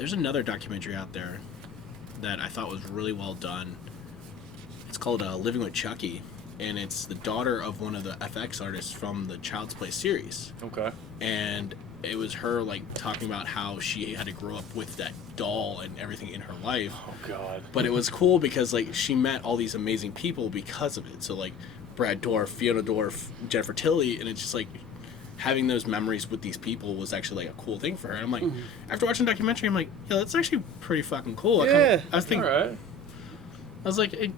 There's another documentary out there that I thought was really well done. It's called Living with Chucky, and it's the daughter of one of the FX artists from the Child's Play series. Okay. And it was her talking about how she had to grow up with that doll and everything in her life. Oh God. But it was cool because she met all these amazing people because of it. So Brad Dourif, Fiona Dourif, Jennifer Tilly, and it's just having those memories with these people was actually a cool thing for her. And I'm after watching the documentary, I'm yeah, that's actually pretty fucking cool. Yeah. I was thinking, all right. I was it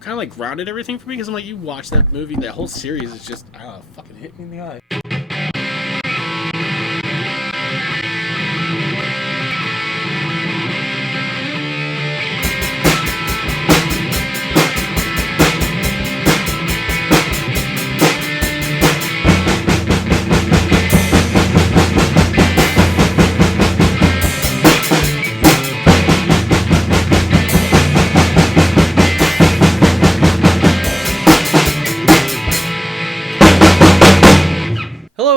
kind of grounded everything for me because I'm you watch that movie, that whole series is just, I don't know, fucking hit me in the eye.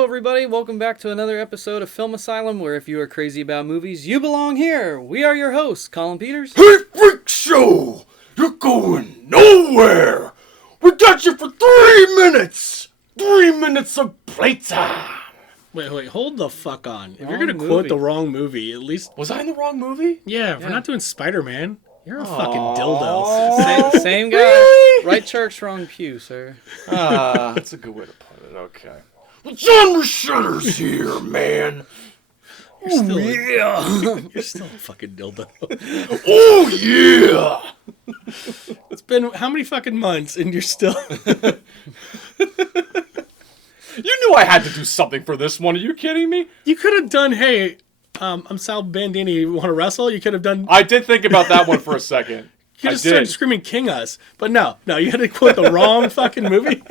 Everybody, welcome back to another episode of Film Asylum, where if you are crazy about movies, you belong here. We are your hosts, Collin Peters. Hey, Freak Show! You're going nowhere! We got you for 3 minutes! 3 minutes of playtime! Wait, hold the fuck on. If Wrong you're going to quote the wrong movie, at least... Was I in the wrong movie? Yeah, we're not doing Spider-Man. You're a fucking dildo. Same guy. Really? Right church, wrong pew, sir. That's a good way to put it, okay. The genre shutter's here, man. You're still yeah. You're still a fucking dildo. Oh, yeah. It's been how many fucking months and you're still... You knew I had to do something for this one. Are you kidding me? You could have done, hey, I'm Sal Bandini, you want to wrestle? You could have done... I did think about that one for a second. You just started screaming King Us. But no, you had to quote the wrong fucking movie.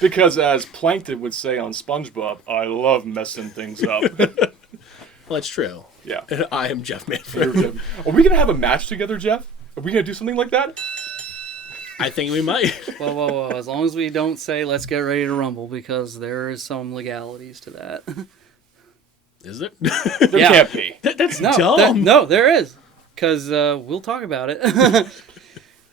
Because as Plankton would say on SpongeBob, I love messing things up. Well, that's true. Yeah. And I am Jeff Manfred. Are we going to have a match together, Jeff? Are we going to do something like that? I think we might. Whoa. As long as we don't say, let's get ready to rumble, because there is some legalities to that. Is it? There can't be. That's dumb. No, there is. Because we'll talk about it.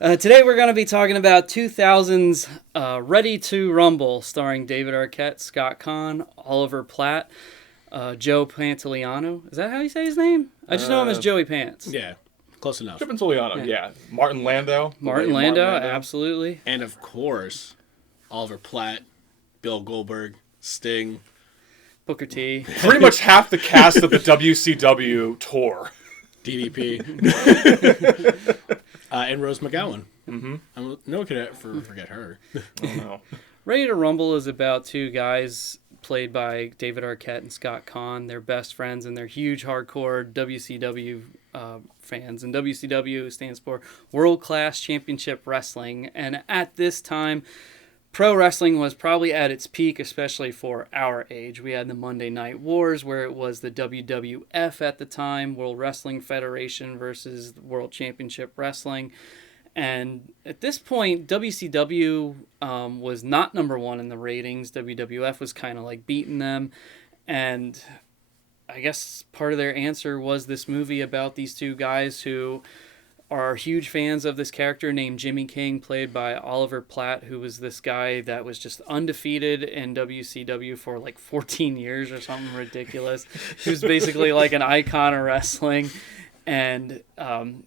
Today we're going to be talking about 2000's Ready to Rumble, starring David Arquette, Scott Conn, Oliver Platt, Joe Pantoliano. Is that how you say his name? I just know him as Joey Pants. Yeah, close enough. Joe Pantoliano, yeah. Martin Landau. Martin Landau, absolutely. And of course, Oliver Platt, Bill Goldberg, Sting. Booker T. Pretty much half the cast of the WCW tour. DDP. And Rose McGowan. Mm-hmm. No one could forget her. Oh, no. Ready to Rumble is about two guys played by David Arquette and Scott Conn. They're best friends, and they're huge hardcore WCW fans. And WCW stands for World Class Championship Wrestling. And at this time, pro wrestling was probably at its peak, especially for our age. We had the Monday Night Wars, where it was the WWF at the time, World Wrestling Federation versus World Championship Wrestling. And at this point, WCW was not number one in the ratings. WWF was kind of beating them. And I guess part of their answer was this movie about these two guys who are huge fans of this character named Jimmy King, played by Oliver Platt, who was this guy that was just undefeated in WCW for 14 years or something ridiculous. He was basically an icon of wrestling, and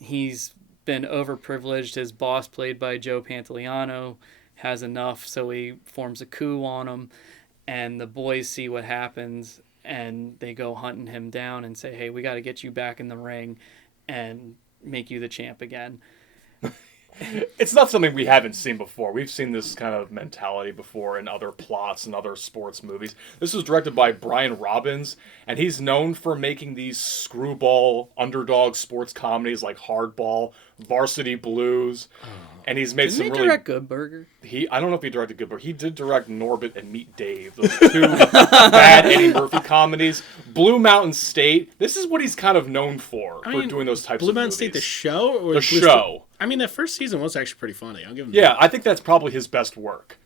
he's been overprivileged. His boss, played by Joe Pantoliano, has enough, so he forms a coup on him, and the boys see what happens, and they go hunting him down and say, hey, we got to get you back in the ring and make you the champ again. It's not something we haven't seen before. We've seen this kind of mentality before in other plots and other sports movies. This was directed by Brian Robbins, and he's known for making these screwball underdog sports comedies like Hardball, Varsity Blues, and he's made Didn't some he really... direct Good Burger? I don't know if he directed Good Burger. He did direct Norbit and Meet Dave, those two bad Eddie Murphy comedies. Blue Mountain State. This is what he's kind of known for doing those types of movies. Blue Mountain State, the show? Or the show. That first season was actually pretty funny. I'll give him that. I think that's probably his best work.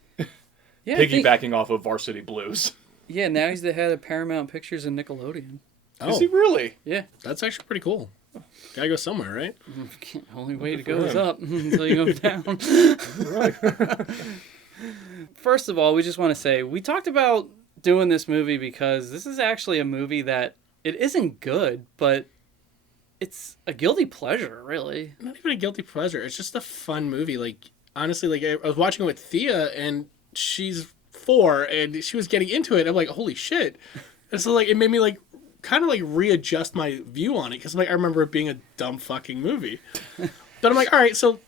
Yeah, Piggybacking off of Varsity Blues. Yeah, now he's the head of Paramount Pictures and Nickelodeon. Oh, Is he really? Yeah. that's actually pretty cool. Gotta go somewhere, right? Only way to go is up until you go down. Right. First of all, we just want to say we talked about doing this movie because this is actually a movie that it isn't good, but it's a guilty pleasure, really. Not even a guilty pleasure. It's just a fun movie. Like, honestly, like I was watching it with Thea, and she's 4, and she was getting into it. I'm like, holy shit! And so like it made me like kind of like readjust my view on it because like I remember it being a dumb fucking movie. But I'm like, all right, so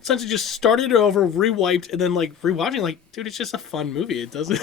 since it just started it over, rewiped, and then like rewatching, like, dude, it's just a fun movie. It doesn't.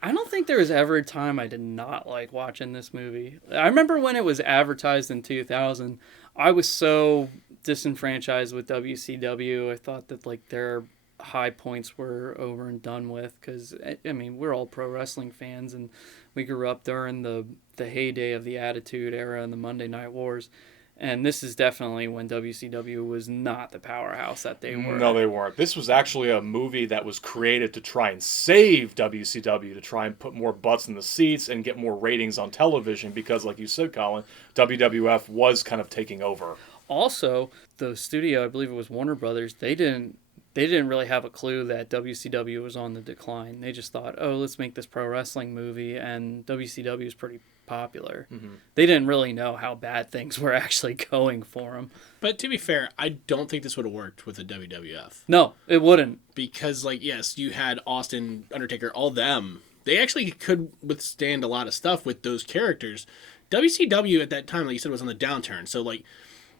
I don't think there was ever a time I did not like watching this movie. I remember when it was advertised in 2000, I was so disenfranchised with WCW. I thought that like their high points were over and done with because, I mean, we're all pro wrestling fans and we grew up during the heyday of the Attitude Era and the Monday Night Wars. And this is definitely when WCW was not the powerhouse that they were. No, they weren't. This was actually a movie that was created to try and save WCW, to try and put more butts in the seats and get more ratings on television because, like you said, Colin, WWF was kind of taking over. Also, the studio, I believe it was Warner Brothers, they didn't really have a clue that WCW was on the decline. They just thought, oh, let's make this pro wrestling movie, and WCW is pretty popular. Mm-hmm. They didn't really know how bad things were actually going for them. But to be fair, I don't think this would have worked with the WWF. No, it wouldn't. Because, like, yes, you had Austin, Undertaker, all them. They actually could withstand a lot of stuff with those characters. WCW at that time, like you said, was on the downturn. So, like,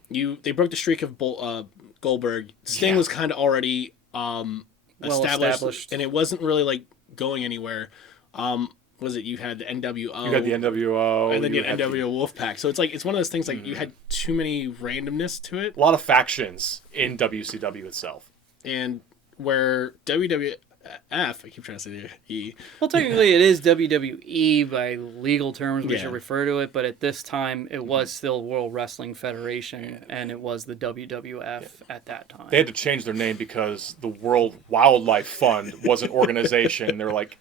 they broke the streak of Goldberg. Sting was kind of already established, and it wasn't really, like, going anywhere. Was it you had the NWO? You had the NWO. And then you had NWO Wolfpack. So it's like, it's one of those things, like, you had too many randomness to it. A lot of factions in WCW itself. And where WWF, I keep trying to say the E. Well, technically it is WWE by legal terms, we should refer to it, but at this time it was still World Wrestling Federation, and it was the WWF at that time. They had to change their name because the World Wildlife Fund was an organization. They're like,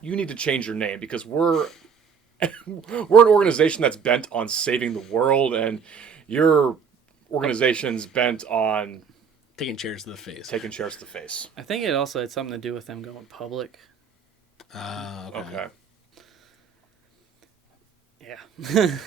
you need to change your name because we're an organization that's bent on saving the world, and your organization's bent on taking chairs to the face. I think it also had something to do with them going public. Okay. Yeah.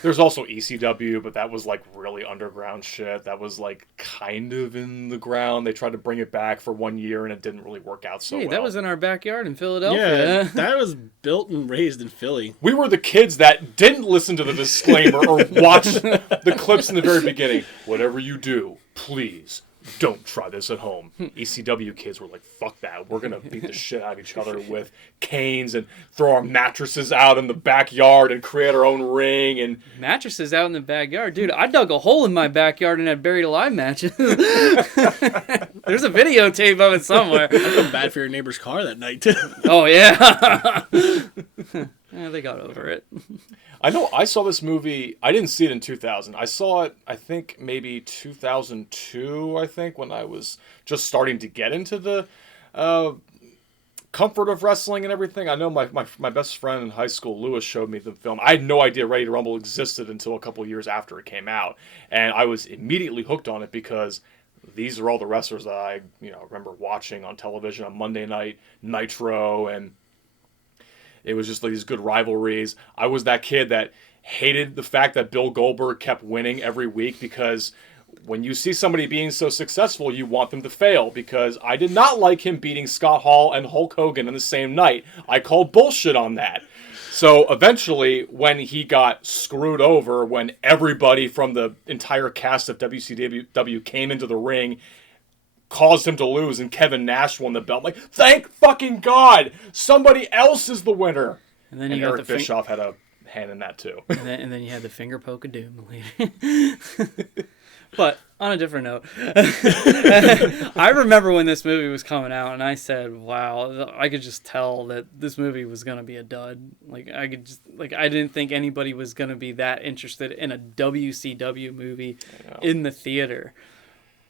There's also ECW, but that was like really underground shit. That was like kind of in the ground. They tried to bring it back for 1 year, and it didn't really work out so well. That was in our backyard in Philadelphia. Yeah, that was built and raised in Philly. We were the kids that didn't listen to the disclaimer or watch the clips in the very beginning. Whatever you do, please don't try this at home. ECW kids were like, fuck that. We're going to beat the shit out of each other with canes and throw our mattresses out in the backyard and create our own ring. And mattresses out in the backyard? Dude, I dug a hole in my backyard and had buried alive matches. There's a videotape of it somewhere. I feel bad for your neighbor's car that night, too. Oh, yeah. Yeah, they got over it. I know I saw this movie. I didn't see it in 2000. I saw it, I think, maybe 2002, I think, when I was just starting to get into the comfort of wrestling and everything. I know my best friend in high school, Lewis, showed me the film. I had no idea Ready to Rumble existed until a couple years after it came out. And I was immediately hooked on it because these are all the wrestlers that I remember watching on television on Monday Night Nitro, and it was just like these good rivalries. I was that kid that hated the fact that Bill Goldberg kept winning every week because when you see somebody being so successful, you want them to fail, because I did not like him beating Scott Hall and Hulk Hogan in the same night. I called bullshit on that. So eventually, when he got screwed over, when everybody from the entire cast of WCW came into the ring, caused him to lose, and Kevin Nash won the belt. I'm like, thank fucking God! Somebody else is the winner! And then Eric Bischoff had a hand in that too. And then you had the finger poke of doom later. But on a different note, I remember when this movie was coming out, and I said, wow, I could just tell that this movie was going to be a dud. I didn't think anybody was going to be that interested in a WCW movie in the theater.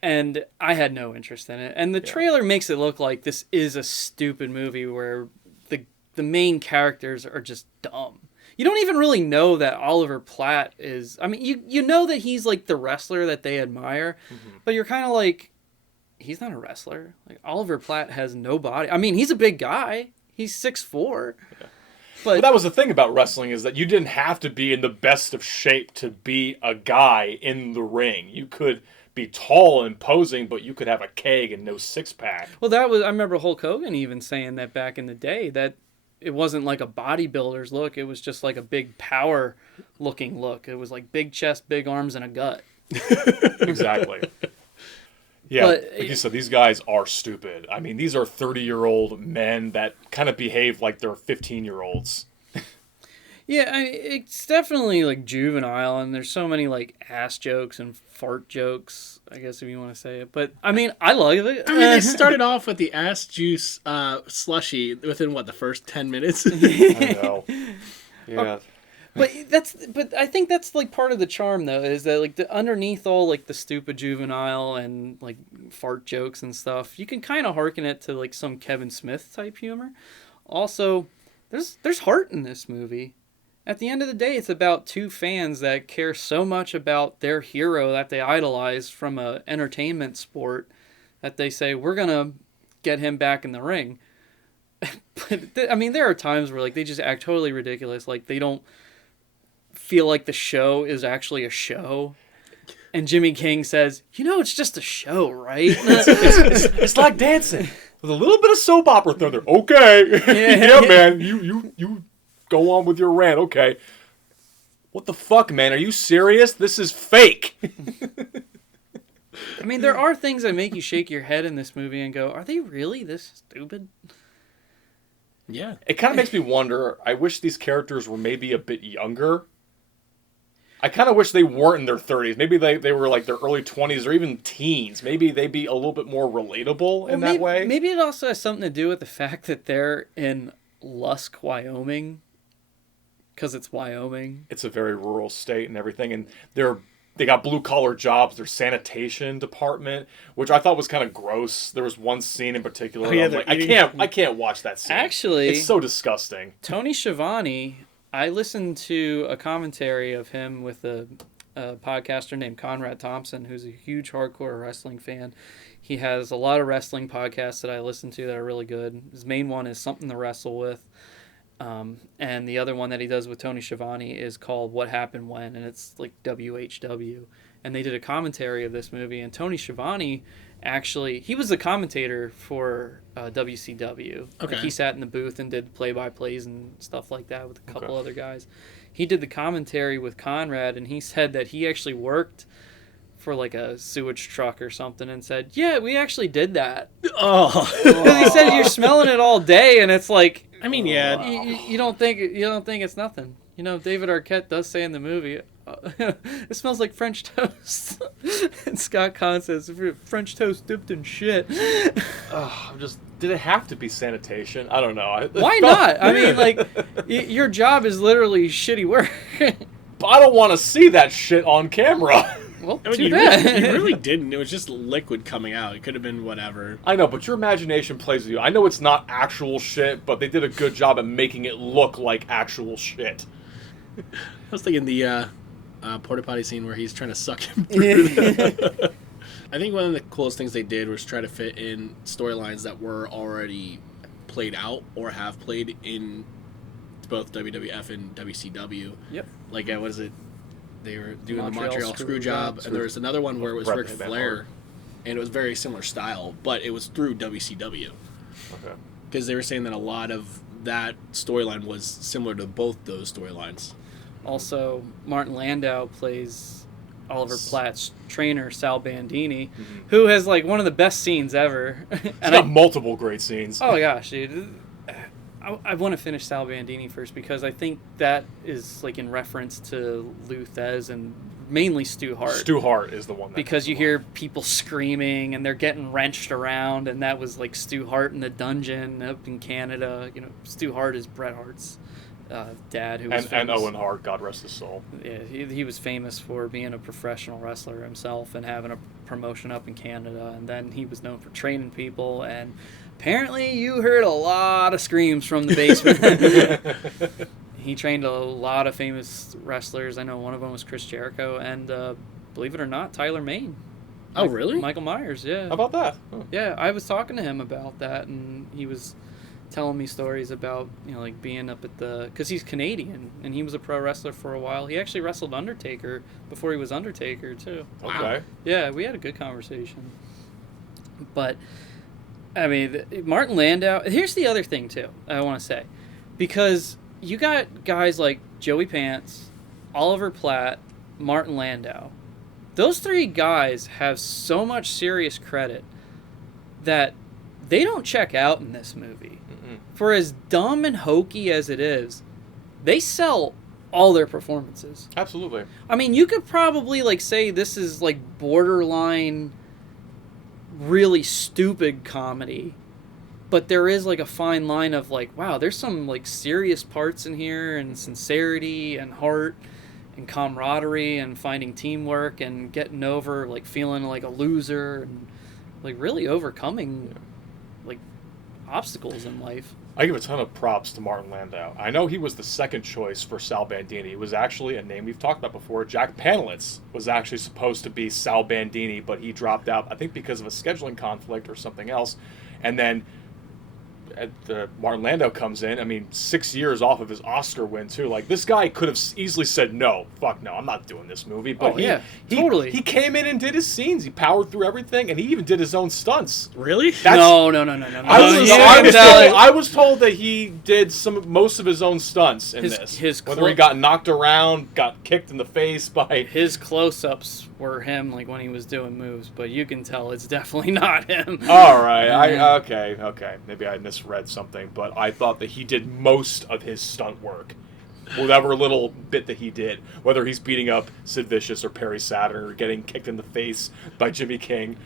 And I had no interest in it. And the trailer makes it look like this is a stupid movie where the main characters are just dumb. you don't even really know that Oliver Platt is. I mean, you know that he's like the wrestler that they admire, but you're kind of like, he's not a wrestler. Like Oliver Platt has no body. I mean, he's a big guy. He's 6'4". Yeah. But that was the thing about wrestling, is that you didn't have to be in the best of shape to be a guy in the ring. You could be tall and posing, but you could have a keg and no six-pack. Well, I remember Hulk Hogan even saying that back in the day, that it wasn't like a bodybuilder's look. It was just like a big power-looking look. It was like big chest, big arms, and a gut. Exactly. Yeah, but, like you said, these guys are stupid. I mean, these are 30-year-old men that kind of behave like they're 15-year-olds. Yeah, it's definitely like juvenile, and there's so many like ass jokes and fart jokes, I guess, if you want to say it. But I mean, I love it. I mean, they started off with the ass juice slushy within the first 10 minutes. I know. Yeah. But I think that's like part of the charm, though, is that like underneath all like the stupid juvenile and like fart jokes and stuff, you can kind of hearken it to like some Kevin Smith type humor. Also, there's heart in this movie. At the end of the day, it's about two fans that care so much about their hero that they idolize from a entertainment sport that they say, we're gonna get him back in the ring. But I mean, there are times where like they just act totally ridiculous, like they don't feel like the show is actually a show. And Jimmy King says, it's just a show, right? it's like dancing with a little bit of soap opera thrown there. Okay. Yeah, man, you go on with your rant. Okay. What the fuck, man? Are you serious? This is fake. I mean, there are things that make you shake your head in this movie and go, are they really this stupid? Yeah. It kind of makes me wonder, I wish these characters were maybe a bit younger. I kind of wish they weren't in their 30s. Maybe they were like their early 20s or even teens. Maybe they'd be a little bit more relatable in that way. Maybe it also has something to do with the fact that they're in Lusk, Wyoming. Because it's Wyoming. It's a very rural state and everything. And they got blue-collar jobs. Their sanitation department, which I thought was kind of gross. There was one scene in particular. Oh, yeah, I'm like, I can't watch that scene. Actually, it's so disgusting. Tony Schiavone, I listened to a commentary of him with a podcaster named Conrad Thompson, who's a huge hardcore wrestling fan. He has a lot of wrestling podcasts that I listen to that are really good. His main one is Something to Wrestle With. And the other one that he does with Tony Schiavone is called What Happened When, and it's like WHW. And they did a commentary of this movie, and Tony Schiavone actually, he was the commentator for WCW. Okay. Like he sat in the booth and did play-by-plays and stuff like that with a couple other guys. He did the commentary with Conrad, and he said that he actually worked for like a sewage truck or something and said, yeah, we actually did that. Oh. He said you're smelling it all day, and it's like, I mean, yeah. You don't think it's nothing. David Arquette does say in the movie, it smells like French toast. And Scott Conn says, French toast dipped in shit. Did it have to be sanitation? I don't know. Why not? I mean, like, your job is literally shitty work. But I don't want to see that shit on camera. Well, I mean, too bad. You really didn't. It was just liquid coming out. It could have been whatever. I know, but your imagination plays with you. I know it's not actual shit, but they did a good job at making it look like actual shit. I was thinking the porta potty scene where he's trying to suck him through. I think one of the coolest things they did was try to fit in storylines that were already played out or have played in both WWF and WCW. Yep. Like, what is it? They were doing the Montreal Screwjob, and there was another one where it was Ric Flair, and it was very similar style, but it was through WCW. Okay. Because they were saying that a lot of that storyline was similar to both those storylines. Also, Martin Landau plays Oliver Platt's trainer, Sal Bandini, who has like one of the best scenes ever. He's got multiple great scenes. Oh my gosh, dude. I want to finish Sal Bandini first because I think that is like in reference to Lou Thez and mainly Stu Hart. Stu Hart is the one. Because you hear people screaming and they're getting wrenched around, and that was like Stu Hart in the dungeon up in Canada. Stu Hart is Bret Hart's dad, who was and Owen Hart, God rest his soul. Yeah, he was famous for being a professional wrestler himself and having a promotion up in Canada, and then he was known for training people, and apparently you heard a lot of screams from the basement. he trained a lot of famous wrestlers. I know one of them was Chris Jericho, and believe it or not, Tyler Mane. Oh, really? Michael Myers, yeah. How about that? Huh. Yeah, I was talking to him about that, and he was telling me stories about, like being up at because he's Canadian, and he was a pro wrestler for a while. He actually wrestled Undertaker before he was Undertaker, too. Okay. Yeah, we had a good conversation. But, I mean, Martin Landau, here's the other thing, too, I want to say. Because you got guys like Joey Pants, Oliver Platt, Martin Landau. Those three guys have so much serious credit that they don't check out in this movie. Mm-mm. For as dumb and hokey as it is, they sell all their performances. Absolutely. I mean, you could probably say this is borderline really stupid comedy, but there is a fine line of wow, there's some serious parts in here, and sincerity and heart and camaraderie and finding teamwork and getting over feeling like a loser and really overcoming obstacles in life. I give a ton of props to Martin Landau. I know he was the second choice for Sal Bandini. It was actually a name we've talked about before. Jack Palance was actually supposed to be Sal Bandini, but he dropped out, I think because of a scheduling conflict or something else. And then Martin Landau comes in. I mean, 6 years off of his Oscar win, too. This guy could have easily said, no, fuck no, I'm not doing this movie. But totally. He came in and did his scenes. He powered through everything, and he even did his own stunts. Really? No. I was told that he did most of his own stunts in this. Whether he got knocked around, got kicked in the face by... His close-ups were him, when he was doing moves, but you can tell it's definitely not him. All right. Okay. Maybe I misread something, but I thought that he did most of his stunt work. Whatever little bit that he did, whether he's beating up Sid Vicious or Perry Saturn or getting kicked in the face by Jimmy King.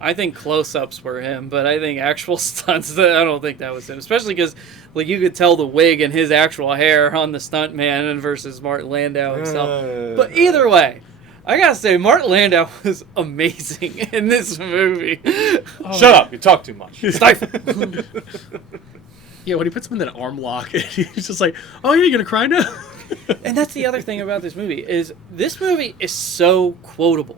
I think close-ups were him, but I think actual stunts, I don't think that was him. Especially because, you could tell the wig and his actual hair on the stunt man versus Martin Landau himself. But either way, I gotta say, Martin Landau was amazing in this movie. Shut up! You talk too much. Stifle. Yeah, when he puts him in that arm lock, he's just like, "Oh, yeah, you're gonna cry now." And that's the other thing about this movie is so quotable.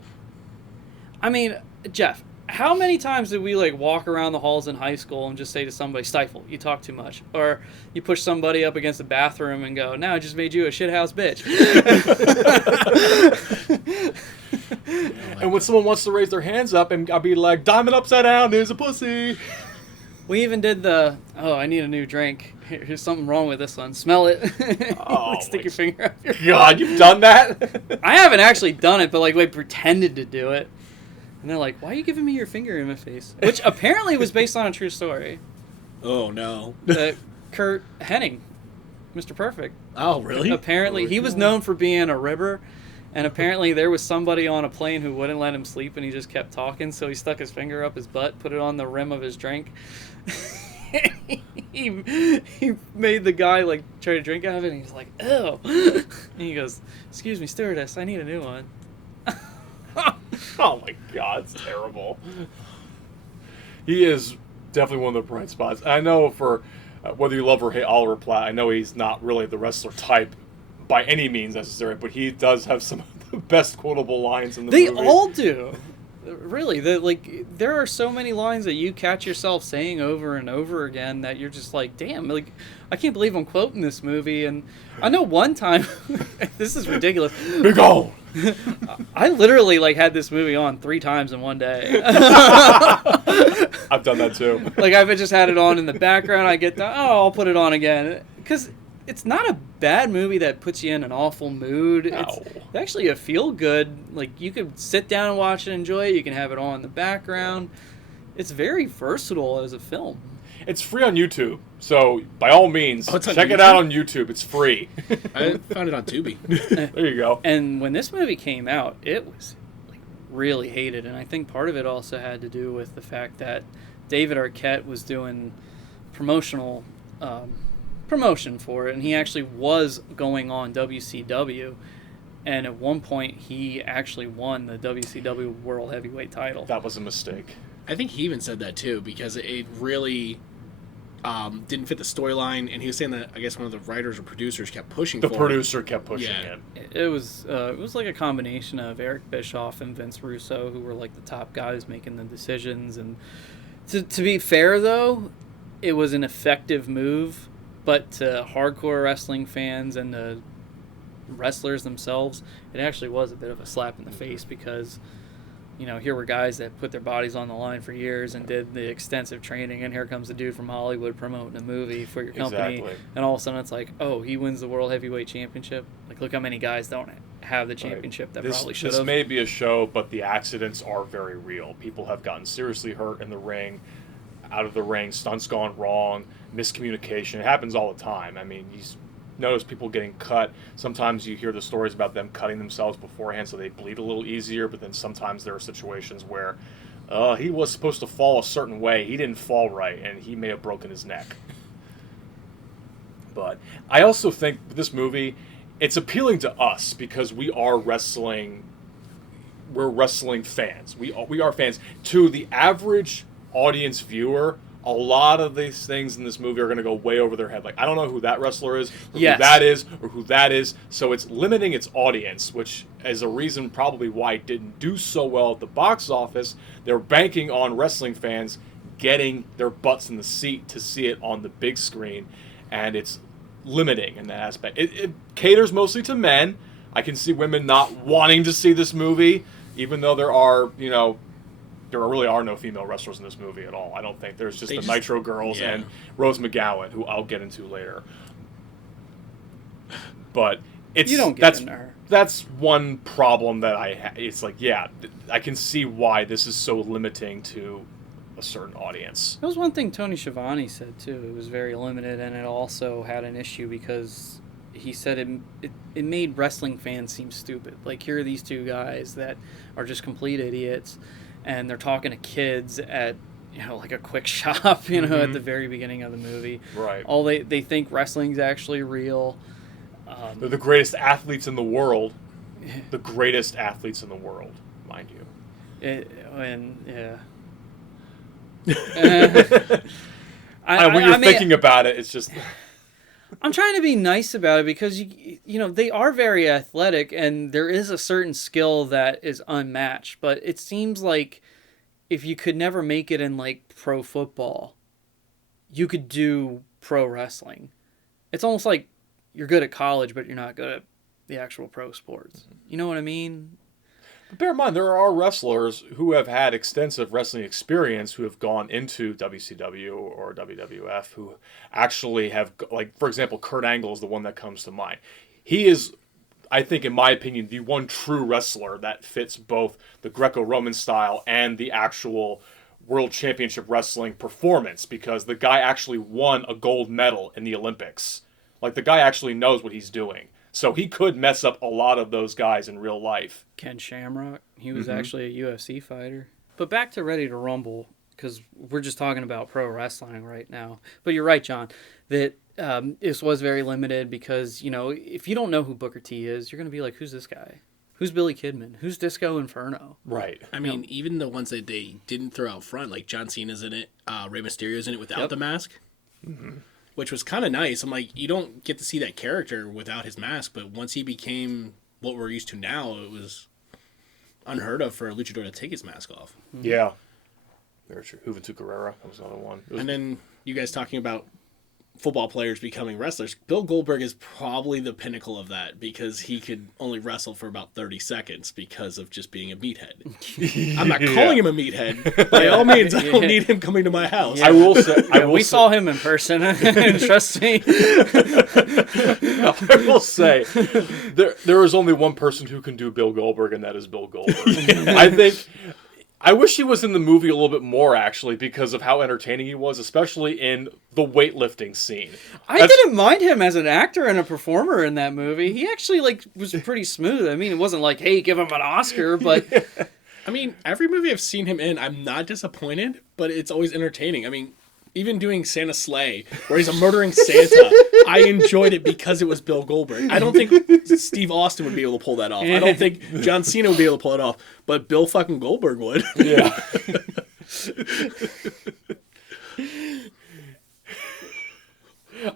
I mean, Jeff, how many times did we walk around the halls in high school and just say to somebody, "Stifle, you talk too much," or you push somebody up against the bathroom and go, "Now I just made you a shithouse bitch." And when someone wants to raise their hands up, and I'll be like, "Diamond upside down, there's a pussy." We even did I need a new drink. Here's something wrong with this one. Smell it. Stick your finger up your God, you've done that? I haven't actually done it, but we pretended to do it. And they're like, "Why are you giving me your finger in my face?" Which apparently was based on a true story. Oh, no. Kurt Hennig, Mr. Perfect. Oh, really? Apparently, he was known for being a ribber. And apparently there was somebody on a plane who wouldn't let him sleep, and he just kept talking, so he stuck his finger up his butt, put it on the rim of his drink. he made the guy try to drink out of it, and he's like, "Ew." And he goes, "Excuse me, stewardess, I need a new one." Oh my God, it's terrible. He is definitely one of the bright spots. I know for whether you love or hate Oliver Platt, I know he's not really the wrestler type by any means necessary, but he does have some of the best quotable lines in the movie. They all do. Really, there are so many lines that you catch yourself saying over and over again that you're just like, damn, I can't believe I'm quoting this movie. And I know one time, this is ridiculous. Big ol'. I literally had this movie on 3 times in one day. I've done that too. I've just had it on in the background. I get I'll put it on again. Because it's not a bad movie that puts you in an awful mood. No. It's actually a feel-good. You could sit down and watch it and enjoy it. You can have it on in the background. It's very versatile as a film. It's free on YouTube, so by all means, check it out on YouTube. It's free. I found it on Tubi. There you go. And when this movie came out, it was really hated, and I think part of it also had to do with the fact that David Arquette was doing promotion for it, and he actually was going on WCW, and at one point he actually won the WCW World Heavyweight title. That was a mistake. I think he even said that too, because it really... didn't fit the storyline, and he was saying that I guess one of the writers or producers kept pushing. The for producer kept pushing it. It was like a combination of Eric Bischoff and Vince Russo, who were like the top guys making the decisions. And to be fair, though, it was an effective move, but to hardcore wrestling fans and the wrestlers themselves, it actually was a bit of a slap in the face because, here were guys that put their bodies on the line for years and did the extensive training, and here comes a dude from Hollywood promoting a movie for your company, Exactly. and all of a sudden it's like, oh, he wins the World Heavyweight Championship. Like, look how many guys don't have the championship that probably should have. This may be a show, but the accidents are very real. People have gotten seriously hurt in the ring, out of the ring, stunts gone wrong, miscommunication. It happens all the time. I mean, you notice people getting cut. Sometimes you hear the stories about them cutting themselves beforehand so they bleed a little easier, but then sometimes there are situations where he was supposed to fall a certain way. He didn't fall right, and he may have broken his neck. But I also think this movie, it's appealing to us because we are wrestling. We're wrestling fans. We are fans. To the average audience viewer, a lot of these things in this movie are going to go way over their head. Like, I don't know who that wrestler is, or Yes. who that is, or who that is. So it's limiting its audience, which is a reason probably why it didn't do so well at the box office. They're banking on wrestling fans getting their butts in the seat to see it on the big screen, and it's limiting in that aspect. It caters mostly to men. I can see women not wanting to see this movie, even though there really are no female wrestlers in this movie at all. I don't think. There's just the Nitro Girls and Rose McGowan, who I'll get into later. But You don't get into her. That's one problem that it's like, I can see why this is so limiting to a certain audience. That was one thing Tony Schiavone said too. It was very limited, and it also had an issue because he said it made wrestling fans seem stupid. Like, here are these two guys that are just complete idiots, and they're talking to kids at like a quick shop, at the very beginning of the movie. Right. All they think wrestling's actually real. They're the greatest athletes in the world. The greatest athletes in the world, mind you. When you're thinking about it, it's just... I'm trying to be nice about it because they are very athletic and there is a certain skill that is unmatched, but it seems like if you could never make it in like pro football, you could do pro wrestling. It's almost like you're good at college, but you're not good at the actual pro sports. You know what I mean? But bear in mind, there are wrestlers who have had extensive wrestling experience who have gone into WCW or WWF who actually have, like, for example, Kurt Angle is the one that comes to mind. He is, I think, in my opinion, the one true wrestler that fits both the Greco-Roman style and the actual World Championship Wrestling performance, because the guy actually won a gold medal in the Olympics. Like, the guy actually knows what he's doing. So he could mess up a lot of those guys in real life. Ken Shamrock, he was actually a UFC fighter. But back to Ready to Rumble, because we're just talking about pro wrestling right now. But you're right, John, that this was very limited because, if you don't know who Booker T is, you're going to be like, who's this guy? Who's Billy Kidman? Who's Disco Inferno? Right. I mean, even the ones that they didn't throw out front, like John Cena's in it, Rey Mysterio's in it without the mask. Mm-hmm. Which was kind of nice. I'm like, you don't get to see that character without his mask, but once he became what we're used to now, it was unheard of for a luchador to take his mask off. Yeah. Very true. Juventud Guerrera, that was another one. And then you guys talking about football players becoming wrestlers. Bill Goldberg is probably the pinnacle of that because he could only wrestle for about 30 seconds because of just being a meathead. I'm not calling him a meathead. By all means, I don't need him coming to my house. I will say, we saw him in person. Trust me. I will say, there is only one person who can do Bill Goldberg, and that is Bill Goldberg. I wish he was in the movie a little bit more, actually, because of how entertaining he was, especially in the weightlifting scene. I didn't mind him as an actor and a performer in that movie. He actually was pretty smooth. I mean, it wasn't like, hey, give him an Oscar, but... I mean, every movie I've seen him in, I'm not disappointed, but it's always entertaining. I mean, even doing Santa Slay, where he's a murdering Santa, I enjoyed it because it was Bill Goldberg. I don't think Steve Austin would be able to pull that off. I don't think John Cena would be able to pull it off, but Bill fucking Goldberg would. Yeah.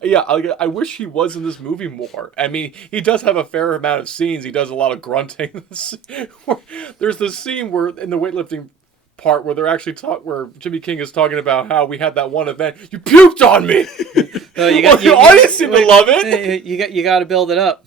Yeah, I wish he was in this movie more. I mean, he does have a fair amount of scenes. He does a lot of grunting. There's this scene where in the weightlifting part where they're actually where Jimmy King is talking about how we had that one event. You puked on me. The audience seemed to love it. You got to build it up.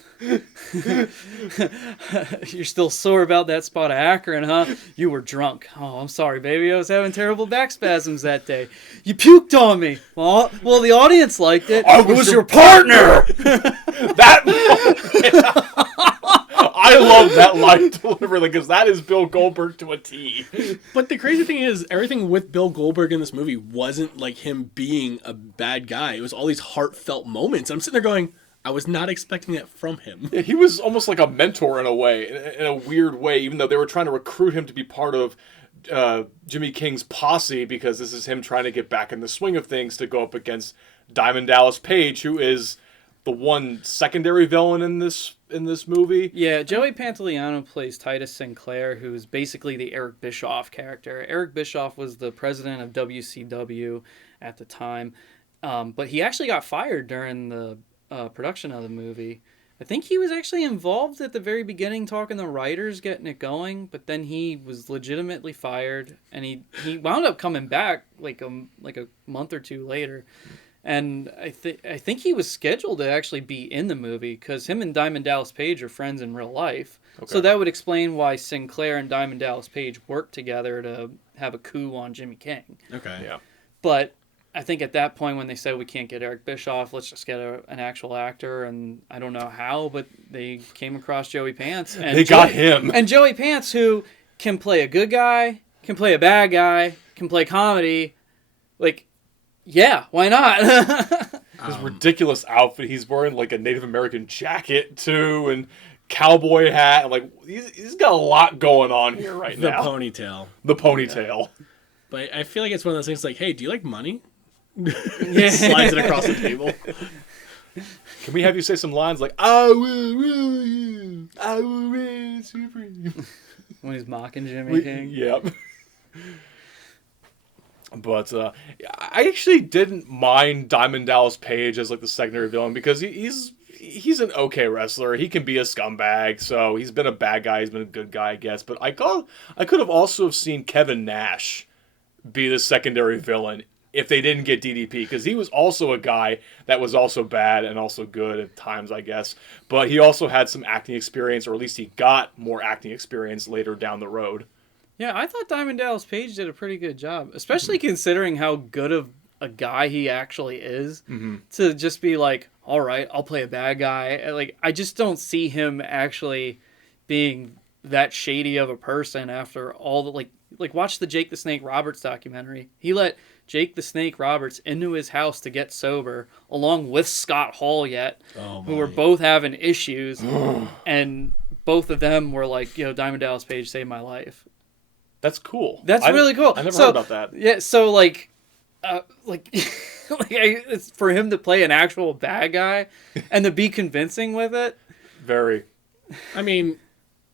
You're still sore about that spot of Akron, huh? You were drunk. Oh, I'm sorry, baby. I was having terrible back spasms that day. You puked on me. Well, the audience liked it. I was your partner. I love that line delivery because that is Bill Goldberg to a T. But the crazy thing is, everything with Bill Goldberg in this movie wasn't like him being a bad guy. It was all these heartfelt moments. I'm sitting there going, I was not expecting that from him. Yeah, he was almost like a mentor in a way, in a weird way, even though they were trying to recruit him to be part of Jimmy King's posse because this is him trying to get back in the swing of things to go up against Diamond Dallas Page, who is the one secondary villain in this movie. Yeah, Joey Pantoliano plays Titus Sinclair, who's basically the Eric Bischoff character. Eric Bischoff was the president of WCW at the time, but he actually got fired during the production of the movie. I think he was actually involved at the very beginning, talking to writers, getting it going, but then he was legitimately fired, and he wound up coming back like a month or two later. And I think he was scheduled to actually be in the movie because him and Diamond Dallas Page are friends in real life. Okay. So that would explain why Sinclair and Diamond Dallas Page worked together to have a coup on Jimmy King. Okay. Yeah. But I think at that point when they said we can't get Eric Bischoff, let's just get an actual actor, and I don't know how, but they came across Joey Pants. And they got him. And Joey Pants, who can play a good guy, can play a bad guy, can play comedy, like... Yeah, why not? His ridiculous outfit. He's wearing like a Native American jacket too, and cowboy hat. And, like he's got a lot going on here right now. The ponytail. Yeah. But I feel like it's one of those things like, hey, do you like money? Yeah. Slides it across the table. Can we have you say some lines like, I will rule you, I will reign supreme. When he's mocking Jimmy King. Yep. But I actually didn't mind Diamond Dallas Page as like the secondary villain because he's an okay wrestler. He can be a scumbag, so he's been a bad guy. He's been a good guy, I guess. But I could have also seen Kevin Nash be the secondary villain if they didn't get DDP, because he was also a guy that was also bad and also good at times, I guess. But he also had some acting experience, or at least he got more acting experience later down the road. Yeah, I thought Diamond Dallas Page did a pretty good job, especially considering how good of a guy he actually is. Mm-hmm. To just be like, all right, I'll play a bad guy. Like, I just don't see him actually being that shady of a person after all the like watch the Jake the Snake Roberts documentary. He let Jake the Snake Roberts into his house to get sober, along with Scott Hall who were both having issues, and both of them were like, Diamond Dallas Page saved my life. That's cool. That's really cool. I never heard about that. Yeah, so it's for him to play an actual bad guy and to be convincing with it. Very. I mean,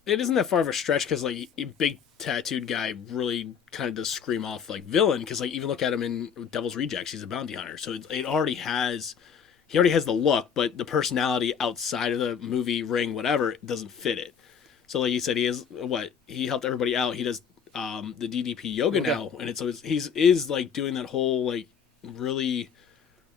it isn't that far of a stretch because a big tattooed guy really kind of does scream off like villain, because even look at him in Devil's Rejects, he's a bounty hunter, so he already has the look, but the personality outside of the movie ring, whatever, doesn't fit it. So like you said, he helped everybody out. He does the DDP yoga now, and he's like doing that whole like really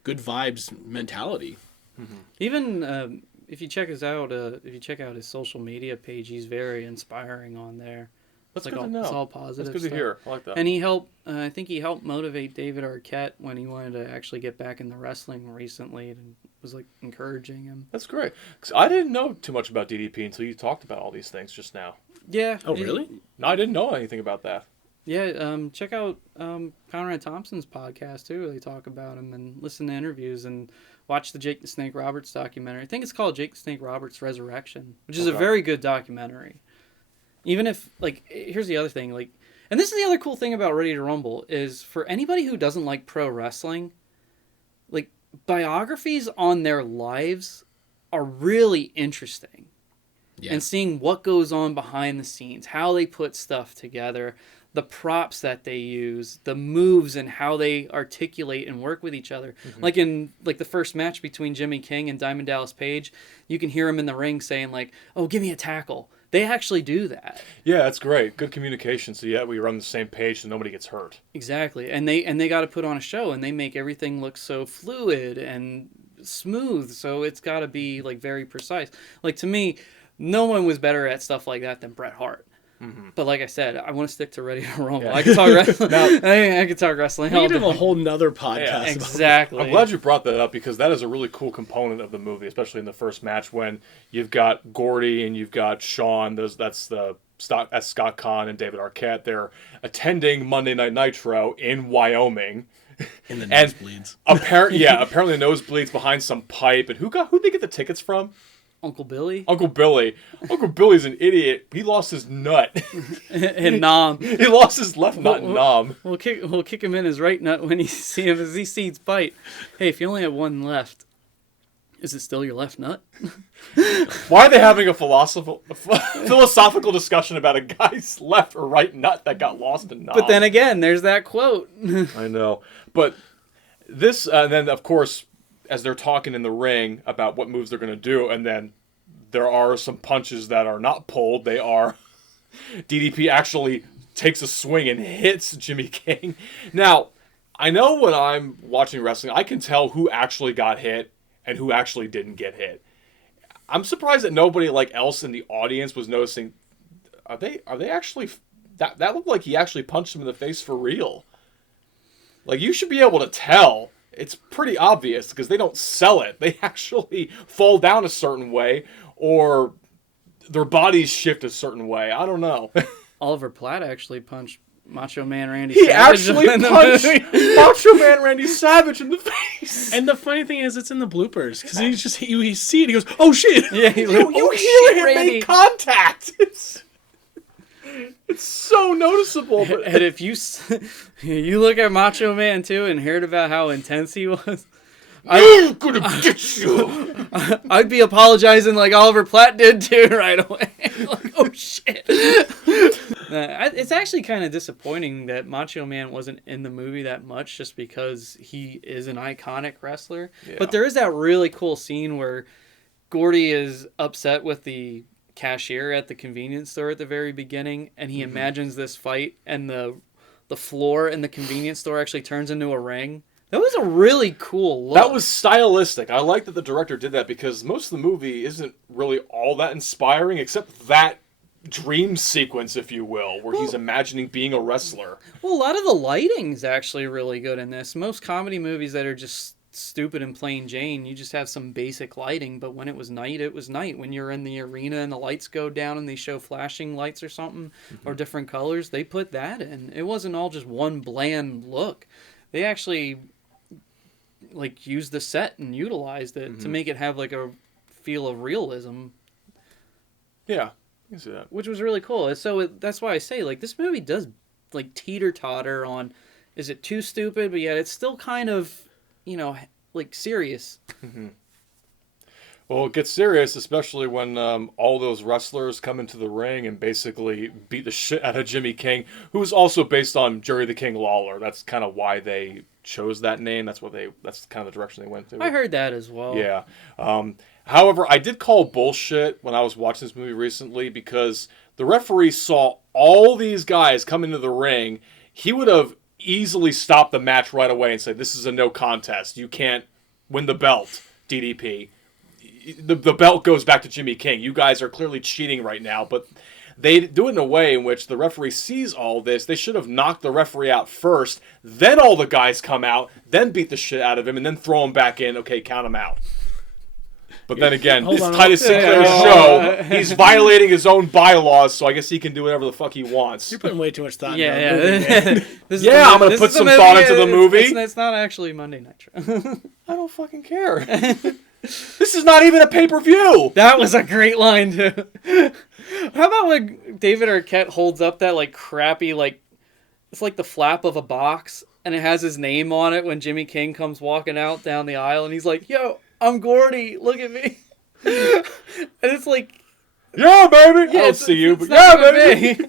good vibes mentality. Mm-hmm. Even if you check out his social media page, he's very inspiring on there. That's good to know. It's all positive. That's good to hear. I like that. And he helped. I think he helped motivate David Arquette when he wanted to actually get back into wrestling recently, and was like encouraging him. That's great. 'Cause I didn't know too much about DDP until you talked about all these things just now. Yeah. Oh, really? No, I didn't know anything about that. Yeah. Check out Conrad Thompson's podcast too. They talk about him and listen to interviews and watch the Jake the Snake Roberts documentary. I think it's called Jake the Snake Roberts Resurrection, which is a very good documentary. Even if, here's the other thing, and this is the other cool thing about Ready to Rumble, is for anybody who doesn't like pro wrestling, biographies on their lives are really interesting. Yeah. And seeing what goes on behind the scenes, how they put stuff together. the props that they use, the moves, and how they articulate and work with each other. Like in the first match between Jimmy King and Diamond Dallas Page, you can hear him in the ring saying like, "Oh, give me a tackle." They actually do that. Yeah, that's great. Good communication. So yeah, we run the same page so nobody gets hurt. Exactly. And they got to put on a show, and they make everything look so fluid and smooth. So it's got to be like very precise. Like to me, no one was better at stuff like that than Bret Hart. But like I said, I want to stick to Ready to Rumble. Yeah. I can talk wrestling. I can talk wrestling. We all could have day. a whole nother podcast. Yeah. Exactly. I'm glad you brought that up because that is a really cool component of the movie, especially in the first match when you've got Gordy and you've got Shawn. That's Scott Conn and David Arquette. They're attending Monday Night Nitro in Wyoming. In the nosebleeds. Apparently nosebleeds behind some pipe. And who'd they get the tickets from? Uncle Billy. Uncle Billy. Uncle Billy's an idiot. He lost his nut. And Nom. He lost his left nut and Nom. We'll kick him in his right nut when he see him as he sees bite. Hey, if you only have one left, is it still your left nut? Why are they having a philosophical discussion about a guy's left or right nut that got lost in Nom? But then again, there's that quote. I know. But this, and then of course, as they're talking in the ring about what moves they're going to do, and then there are some punches that are not pulled. They are... DDP actually takes a swing and hits Jimmy King. Now, I know when I'm watching wrestling, I can tell who actually got hit and who actually didn't get hit. I'm surprised that nobody else in the audience was noticing. Are they actually... That looked like he actually punched him in the face for real. Like, you should be able to tell. It's pretty obvious because they don't sell it. They actually fall down a certain way or their bodies shift a certain way. I don't know. Oliver Platt actually punched Macho Man Randy He Savage. actually punched Macho Man Randy Savage in the face. And the funny thing is, it's in the bloopers because you see it. He goes, "Oh shit!" Yeah, he's like, You "Oh hear shit, him Randy!" make contact. It's so noticeable. But And if you look at Macho Man too and heard about how intense he was, I'm gonna get you. I'd be apologizing like Oliver Platt did too right away. Like, oh shit. It's actually kind of disappointing that Macho Man wasn't in the movie that much just because he is an iconic wrestler. Yeah. But there is that really cool scene where Gordy is upset with the cashier at the convenience store at the very beginning, and he imagines this fight, and the floor in the convenience store actually turns into a ring. That was a really cool look. That was stylistic. I like that the director did that because most of the movie isn't really all that inspiring except that dream sequence, if you will, where he's imagining being a wrestler. Well, a lot of the lighting's actually really good in this. Most comedy movies that are just stupid and plain Jane, you just have some basic lighting, but when it was night, it was night. When you're in the arena and the lights go down and they show flashing lights or something, or different colors, they put that in. It wasn't all just one bland look. They actually used the set and utilized it to make it have a feel of realism. Yeah, you can see that. Which was really cool. So that's why I say, this movie does, teeter-totter on, is it too stupid, but yet it's still kind of, serious. Well, it gets serious, especially when all those wrestlers come into the ring and basically beat the shit out of Jimmy King, who's also based on Jerry the King Lawler. That's kind of why they chose that name. That's kind of the direction they went to. I heard that as well. Yeah. However, I did call bullshit when I was watching this movie recently because the referee saw all these guys come into the ring. He would have easily stopped the match right away and said, "This is a no contest. You can't win the belt, DDP. The belt goes back to Jimmy King. You guys are clearly cheating right now." But they do it in a way in which the referee sees all this. They should have knocked the referee out first, then all the guys come out, then beat the shit out of him, and then throw him back in. Okay, count him out. But then again, it's Titus Sinclair's show. He's violating his own bylaws, so I guess he can do whatever the fuck he wants. You're putting way too much thought into Yeah, that movie, man. I'm going to put some thought into the movie. It's not actually Monday Nitro. I don't fucking care. This is not even a pay-per-view. That was a great line, too. How about when David Arquette holds up that, crappy, it's like the flap of a box, and it has his name on it when Jimmy King comes walking out down the aisle, and he's like, "Yo, I'm Gordy, look at me." And it's like... Yeah, baby. Yeah, I don't see you, but not yeah, baby.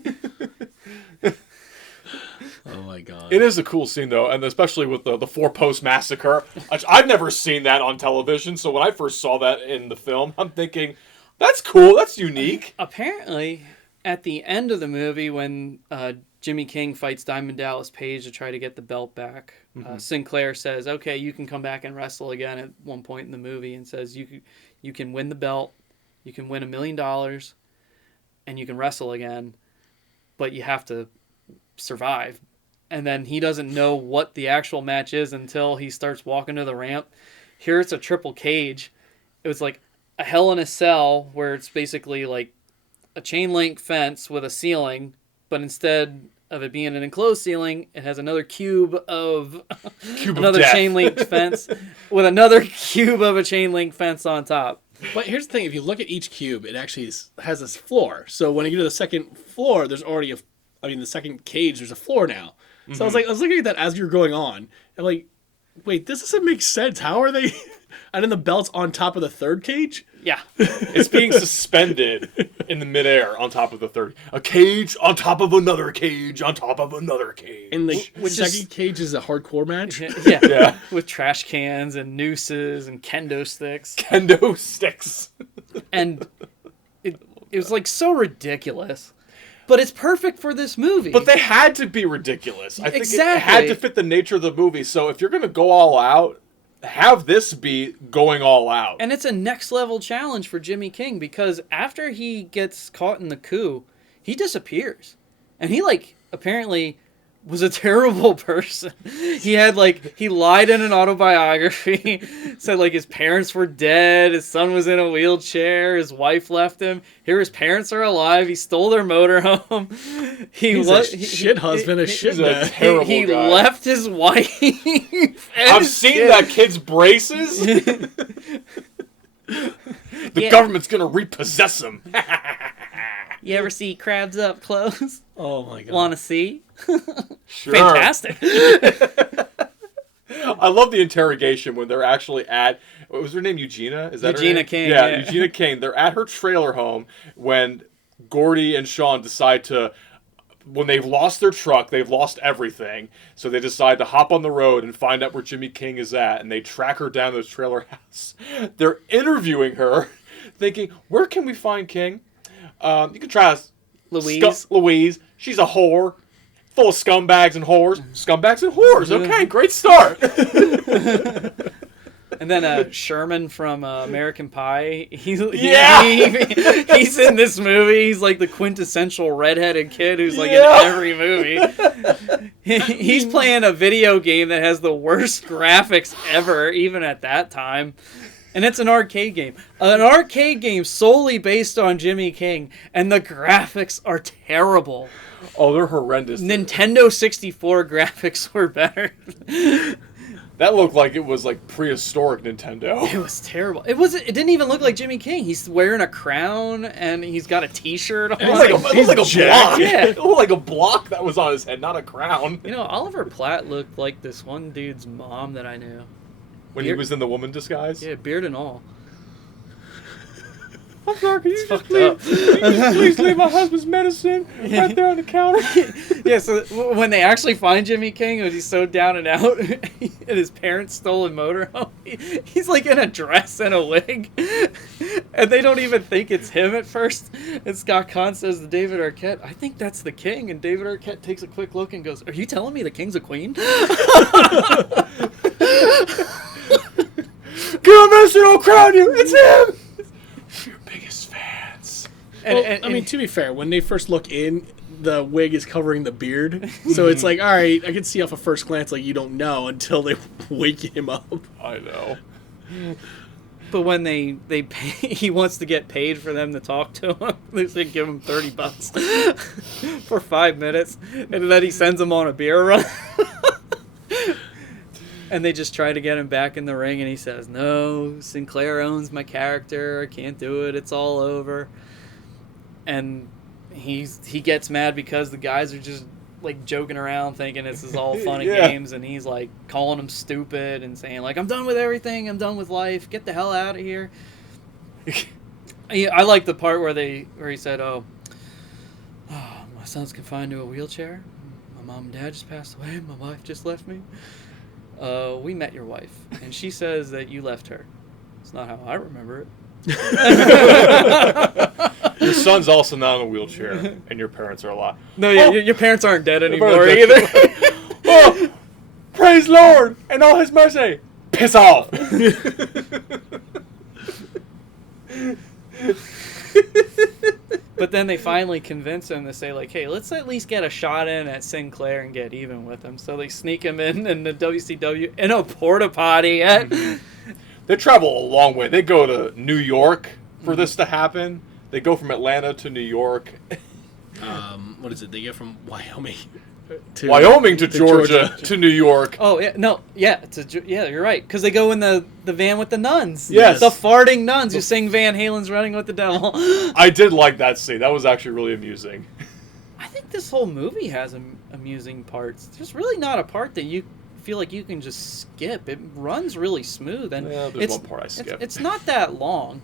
my god. It is a cool scene, though, and especially with the four-post massacre. I've never seen that on television, so when I first saw that in the film, I'm thinking, that's cool, that's unique. Apparently, at the end of the movie, when Jimmy King fights Diamond Dallas Page to try to get the belt back, Sinclair says, okay, you can come back and wrestle again at one point in the movie, and says you can win the belt, you can win $1 million, and you can wrestle again, but you have to survive. And then he doesn't know what the actual match is until he starts walking to the ramp. Here it's a triple cage. It was like a Hell in a Cell, where it's basically like a chain link fence with a ceiling, but instead of it being an enclosed ceiling, it has another cube of another chain link fence with another cube of a chain link fence on top. But here's the thing: if you look at each cube, it actually has this floor. So when you get to the second floor, there's already the second cage. There's a floor now. So I was looking at that as you're going on, and like, wait, this doesn't make sense. How are they? And then the belt's on top of the third cage. Yeah, it's being suspended in the midair on top of the third. A cage on top of another cage on top of another cage. And the second cage is a hardcore match. Yeah, with trash cans and nooses and kendo sticks. And it was like so ridiculous. But it's perfect for this movie. But they had to be ridiculous. I think exactly. It had to fit the nature of the movie. So if you're going to go all out, have this be going all out. And it's a next level challenge for Jimmy King, because after he gets caught in the coup, he disappears. And he apparently was a terrible person. He lied in an autobiography, said his parents were dead, his son was in a wheelchair, his wife left him. Here his parents are alive. He stole their motorhome. He's a shit husband, a shit dad. He left his wife. I've seen that kid's braces. The government's gonna repossess him. You ever see crabs up close? Oh my god. Want to see? Sure. Fantastic. I love the interrogation when they're actually at, what was her name, Eugenia? Is that Eugenia her name? King? Yeah, Eugenia King. They're at her trailer home when Gordy and Sean decide to, when they've lost their truck, they've lost everything, so they decide to hop on the road and find out where Jimmy King is at, and they track her down to the trailer house. They're interviewing her, thinking, where can we find King? You can try Louise. Louise. She's a whore. Full of scumbags and whores. Scumbags and whores. Okay, great start. And then Sherman from American Pie. He's in this movie. He's like the quintessential redheaded kid who's in every movie. He's playing a video game that has the worst graphics ever, even at that time. And it's an arcade game. An arcade game solely based on Jimmy King. And the graphics are terrible. Oh, they're horrendous. Nintendo 64 graphics were better. That looked like it was prehistoric Nintendo. It was terrible. It didn't even look like Jimmy King. He's wearing a crown and he's got a t-shirt on. It looked like a block. Yeah. It looked like a block that was on his head, not a crown. Oliver Platt looked like this one dude's mom that I knew. When he was in the woman disguise? Yeah, beard and all. I'm sorry, can you just please leave my husband's medicine right there on the counter? Yeah, so when they actually find Jimmy King, when he's so down and out, and his parents' stolen motorhome, he's in a dress and a wig, and they don't even think it's him at first. And Scott Conn says to David Arquette, I think that's the king. And David Arquette takes a quick look and goes, are you telling me the king's a queen? Give him medicine, I'll crown you! It's him! Your biggest fans. And to be fair, when they first look in, the wig is covering the beard. So it's all right, I can see off a first glance you don't know until they wake him up. I know. But when they pay, he wants to get paid for them to talk to him. They give him $30 for 5 minutes, and then he sends them on a beer run. And they just try to get him back in the ring, and he says, no, Sinclair owns my character. I can't do it. It's all over. And he gets mad because the guys are just joking around thinking this is all fun and games, and he's calling them stupid and saying I'm done with everything. I'm done with life. Get the hell out of here. I like the part where he said, oh, my son's confined to a wheelchair. My my mom and dad just passed away. My wife just left me. We met your wife, and she says that you left her. It's not how I remember it. Your son's also not in a wheelchair, and your parents are alive. No, your parents aren't dead anymore either. Oh, praise Lord and all His mercy. Piss off. But then they finally convince him to say, like, hey, let's at least get a shot in at Sinclair and get even with him. So they sneak him in the WCW in a porta potty. They travel a long way. They go to New York for this to happen. They go from Atlanta to New York. What is it? They get from Wyoming to Georgia to New York. Oh, yeah. No, yeah. Yeah, you're right. Because they go in the van with the nuns. Yes. The farting nuns who sing Van Halen's Running with the Devil. I did like that scene. That was actually really amusing. I think this whole movie has amusing parts. There's really not a part that you feel like you can just skip. It runs really smooth. And there's one part I skipped. It's not that long.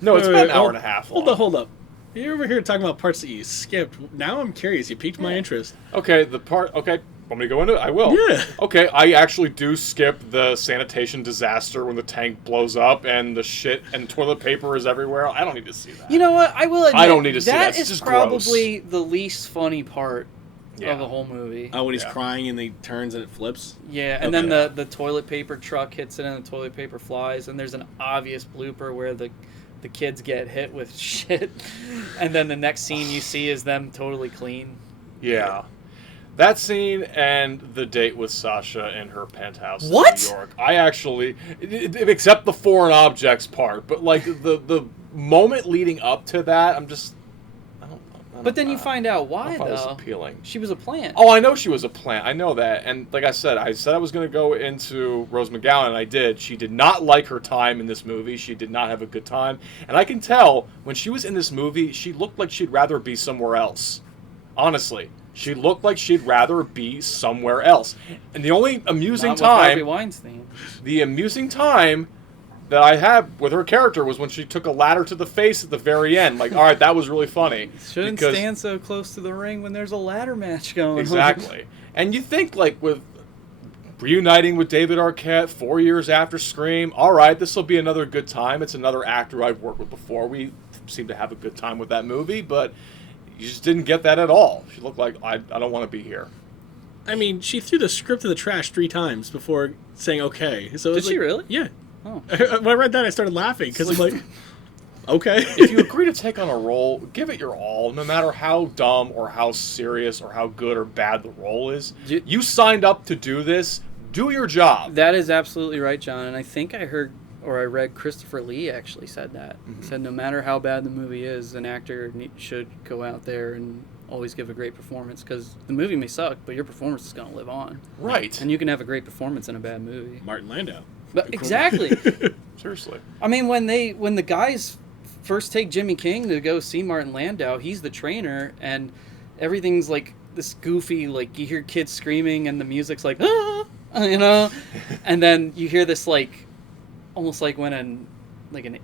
No, it's about an hour and a half long. Hold up. You're over here talking about parts that you skipped. Now I'm curious. You piqued my interest. Okay, want me to go into it? I will. Yeah. Okay, I actually do skip the sanitation disaster when the tank blows up and the shit and toilet paper is everywhere. I don't need to see that. You know what? I will admit, I don't need to see that. That It's is just probably the least funny part Yeah. of the whole movie. Oh, when he's crying and he turns and it flips? Yeah, and then the toilet paper truck hits it and the toilet paper flies, and there's an obvious blooper where the kids get hit with shit, and then the next scene you see is them totally clean. Yeah. That scene and the date with Sasha in her penthouse in New York. I actually, except the foreign objects part, but like the moment leading up to that, I'm just, I don't But then you find out why, though. It was appealing. She was a plant. Oh, I know she was a plant. I know that. And like I said I was going to go into Rose McGowan, and I did. She did not like her time in this movie. She did not have a good time. And I can tell, when she was in this movie, she looked like she'd rather be somewhere else. Honestly. She looked like she'd rather be somewhere else. And the only amusing Not with Harvey time... Weinstein. The amusing time that I had with her character was when she took a ladder to the face at the very end. Like, all right, that was really funny. Shouldn't stand so close to the ring when there's a ladder match going. Exactly. And you think, like, with reuniting with David Arquette 4 years after Scream, all right, this will be another good time. It's another actor I've worked with before. We seem to have a good time with that movie, but you just didn't get that at all. She looked like, I don't want to be here. I mean, she threw the script in the trash 3 times before saying okay. So Did she really? Yeah. Oh. When I read that, I started laughing because I'm like, okay. If you agree to take on a role, give it your all, no matter how dumb or how serious or how good or bad the role is. You signed up to do this. Do your job. That is absolutely right, John. And I think I heard or I read Christopher Lee actually said that. Mm-hmm. He said no matter how bad the movie is, an actor should go out there and always give a great performance, because the movie may suck, but your performance is going to live on. Right. And you can have a great performance in a bad movie. Martin Landau. But exactly. Seriously. I mean, when the guys first take Jimmy King to go see Martin Landau, he's the trainer, and everything's like this goofy, like you hear kids screaming and the music's like, ah, you know, and then you hear this like, almost like when an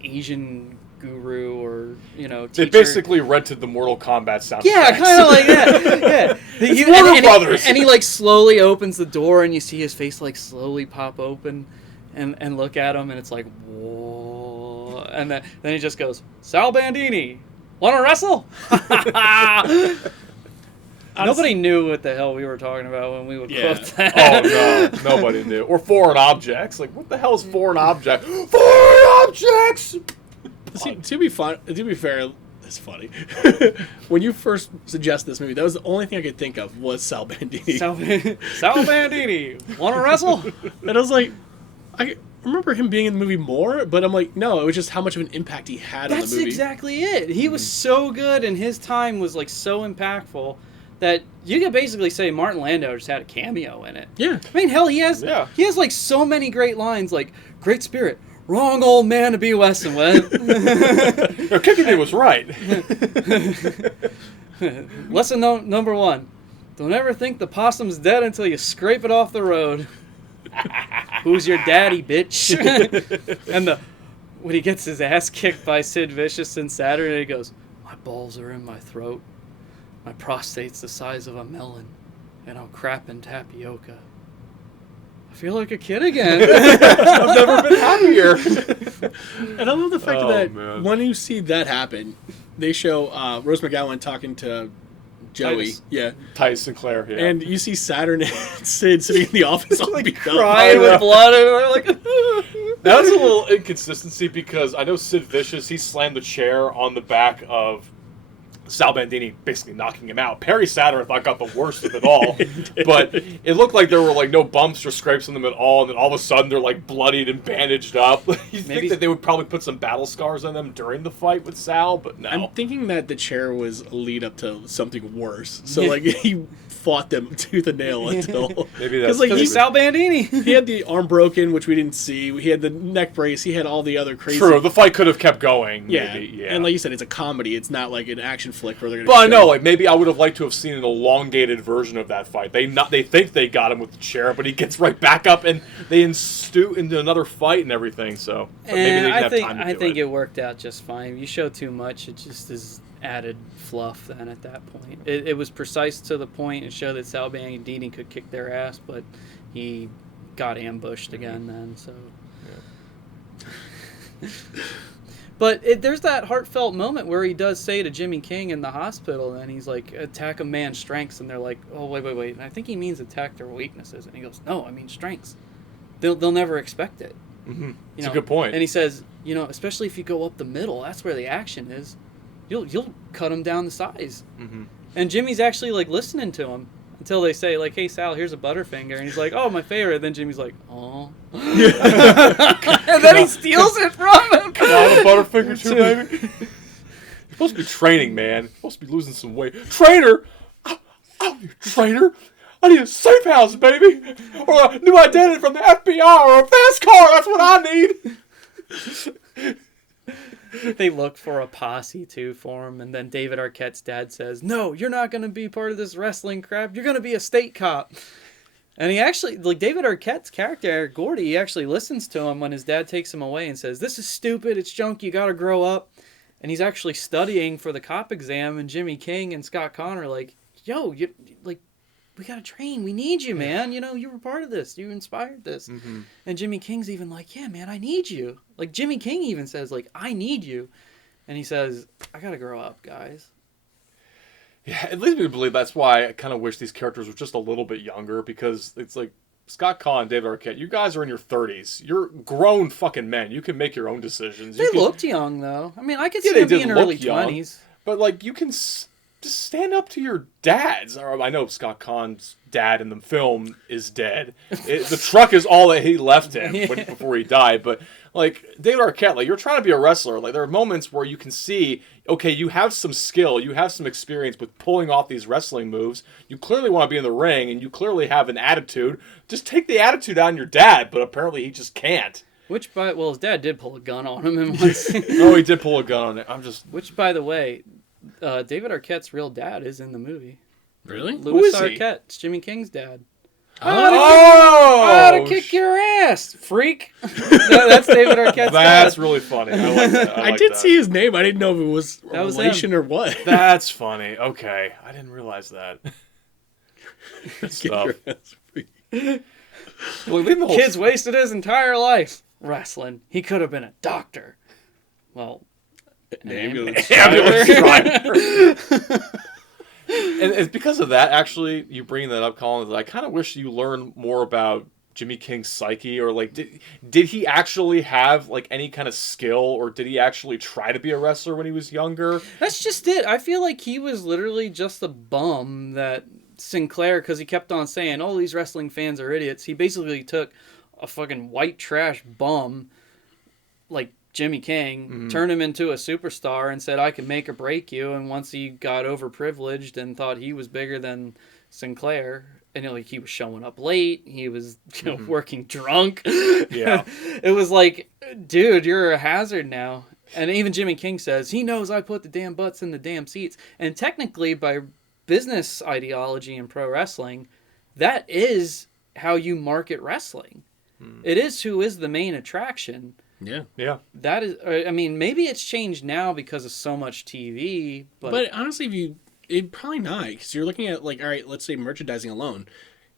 Asian guru or, you know, teacher. They basically rented the Mortal Kombat soundtrack. Yeah, kind of like that. Yeah. Warner Brothers. And he like slowly opens the door and you see his face like slowly pop open and look at him, and it's like, whoa. And then he just goes, Sal Bandini, want to wrestle? Nobody knew what the hell we were talking about when we would quote that. Oh, no. Nobody knew. Or foreign objects. Like, what the hell is foreign object? Foreign objects! See, to be fair, it's funny. When you first suggested this movie, that was the only thing I could think of was Sal Bandini. Sal Bandini, want to wrestle? And I was like, I remember him being in the movie more, but I'm like, no, it was just how much of an impact he had on the movie. That's exactly it. He was so good, and his time was like so impactful that you could basically say Martin Landau just had a cameo in it. Yeah. I mean, hell, he has like so many great lines, like great spirit, wrong old man to be Weston with. No, Kicking was right. Lesson number 1: don't ever think the possum's dead until you scrape it off the road. Who's your daddy, bitch? And when he gets his ass kicked by Sid Vicious in Saturday, he goes, my balls are in my throat. My prostate's the size of a melon. and I'll crap in tapioca. I feel like a kid again. I've never been happier. And I love the fact that man. when you see that happen, they show Rose McGowan talking to Joey. Titus. Yeah. Titus Sinclair, yeah. And you see Saturn and Sid sitting in the office all like beat up. crying with blood, and they're like, That's a little inconsistency because I know Sid Vicious, he slammed the chair on the back of Sal Bandini, basically knocking him out. Perry Saturn, I thought, got the worst of it all. But it looked like there were like no bumps or scrapes on them at all, and then all of a sudden they're like bloodied and bandaged up. You think that they would probably put some battle scars on them during the fight with Sal, but no. I'm thinking that the chair was a lead up to something worse. So like he fought them tooth and nail until Maybe that's like he's Sal Bandini. he had the arm broken, which we didn't see. He had the neck brace. He had all the other crazy. True, the fight could have kept going. Yeah. Maybe, yeah. And like you said, it's a comedy. It's not like an action flick where they're going to. But I know, like maybe I would have liked to have seen an elongated version of that fight. They think they got him with the chair, but he gets right back up, and they ensue into another fight and everything. So, but maybe they didn't have time to do I think it worked out just fine. You show too much, it just is added fluff. Then at that point, it was precise to the point and showed that Sal Bandini could kick their ass, but he got ambushed again. Then so. Yeah. But there's that heartfelt moment where he does say to Jimmy King in the hospital, and he's like, attack a man's strengths. And they're like, oh, wait. And I think he means attack their weaknesses. And he goes, no, I mean strengths. They'll never expect it. Mm-hmm. That's a good point. And he says, especially if you go up the middle, that's where the action is. You'll cut them down the size. Mm-hmm. And Jimmy's actually like listening to him until they say like, hey, Sal, here's a Butterfinger. And he's like, oh, my favorite. And then Jimmy's like, oh. And then he steals it from him. Come on, a Butterfinger too, baby. You're supposed to be training, man. You're supposed to be losing some weight. Trainer! I don't need a trainer. I need a safe house, baby. Or a new identity from the FBI or a fast car. That's what I need. They look for a posse, too, for him. And then David Arquette's dad says, no, you're not going to be part of this wrestling crap. You're going to be a state cop. And he actually, like David Arquette's character, Eric Gordy, he actually listens to him when his dad takes him away and says, this is stupid, it's junk, you gotta grow up. And he's actually studying for the cop exam, and Jimmy King and Scott Conner are like, yo, we gotta train, we need you, man. You were part of this, you inspired this. Mm-hmm. And Jimmy King's even like, yeah, man, I need you. Like, Jimmy King even says, like, I need you. And he says, I gotta grow up, guys. Yeah, it leads me to believe that's why I kind of wish these characters were just a little bit younger, because it's like Scott Conn, David Arquette, you guys are in your 30s. You're grown fucking men. You can make your own decisions. They looked young, though. I mean, I could see them being early 20s. But, like, you can just stand up to your dads. I know Scott Conn's dad in the film is dead. The truck is all that he left him before he died. But, like, David Arquette, like, you're trying to be a wrestler. Like, there are moments where you can see, okay, you have some skill, you have some experience with pulling off these wrestling moves. You clearly want to be in the ring, and you clearly have an attitude. Just take the attitude on your dad, but apparently he just can't. His dad did pull a gun on him in one scene. Oh, he did pull a gun on it. Which, by the way, David Arquette's real dad is in the movie. Really? Louis Arquette. It's Jimmy King's dad. I ought to kick your ass, freak. That's David Arquette's dad. That's really funny. I like that. I did see his name. I didn't know if it was a relation or what. That's funny. Okay. I didn't realize that. Good stuff. Kid's wasted his entire life wrestling. He could have been a doctor. Well, an ambulance driver. And it's because of that, actually, you bring that up, Colin, that I kind of wish you learned more about Jimmy King's psyche, or like, did he actually have like any kind of skill, or did he actually try to be a wrestler when he was younger? That's just it. I feel like he was literally just a bum that Sinclair, because he kept on saying, oh, these wrestling fans are idiots. He basically took a fucking white trash bum like Jimmy King, turned him into a superstar and said, I can make or break you. And once he got overprivileged and thought he was bigger than Sinclair, and like he was showing up late, he was working drunk. Yeah. It was like, dude, you're a hazard now. And even Jimmy King says, he knows I put the damn butts in the damn seats. And technically, by business ideology in pro wrestling, that is how you market wrestling. It is who is the main attraction. Yeah. That is, I mean, maybe it's changed now because of so much TV, but honestly, if you Probably not, because you're looking at, like, all right, let's say merchandising alone.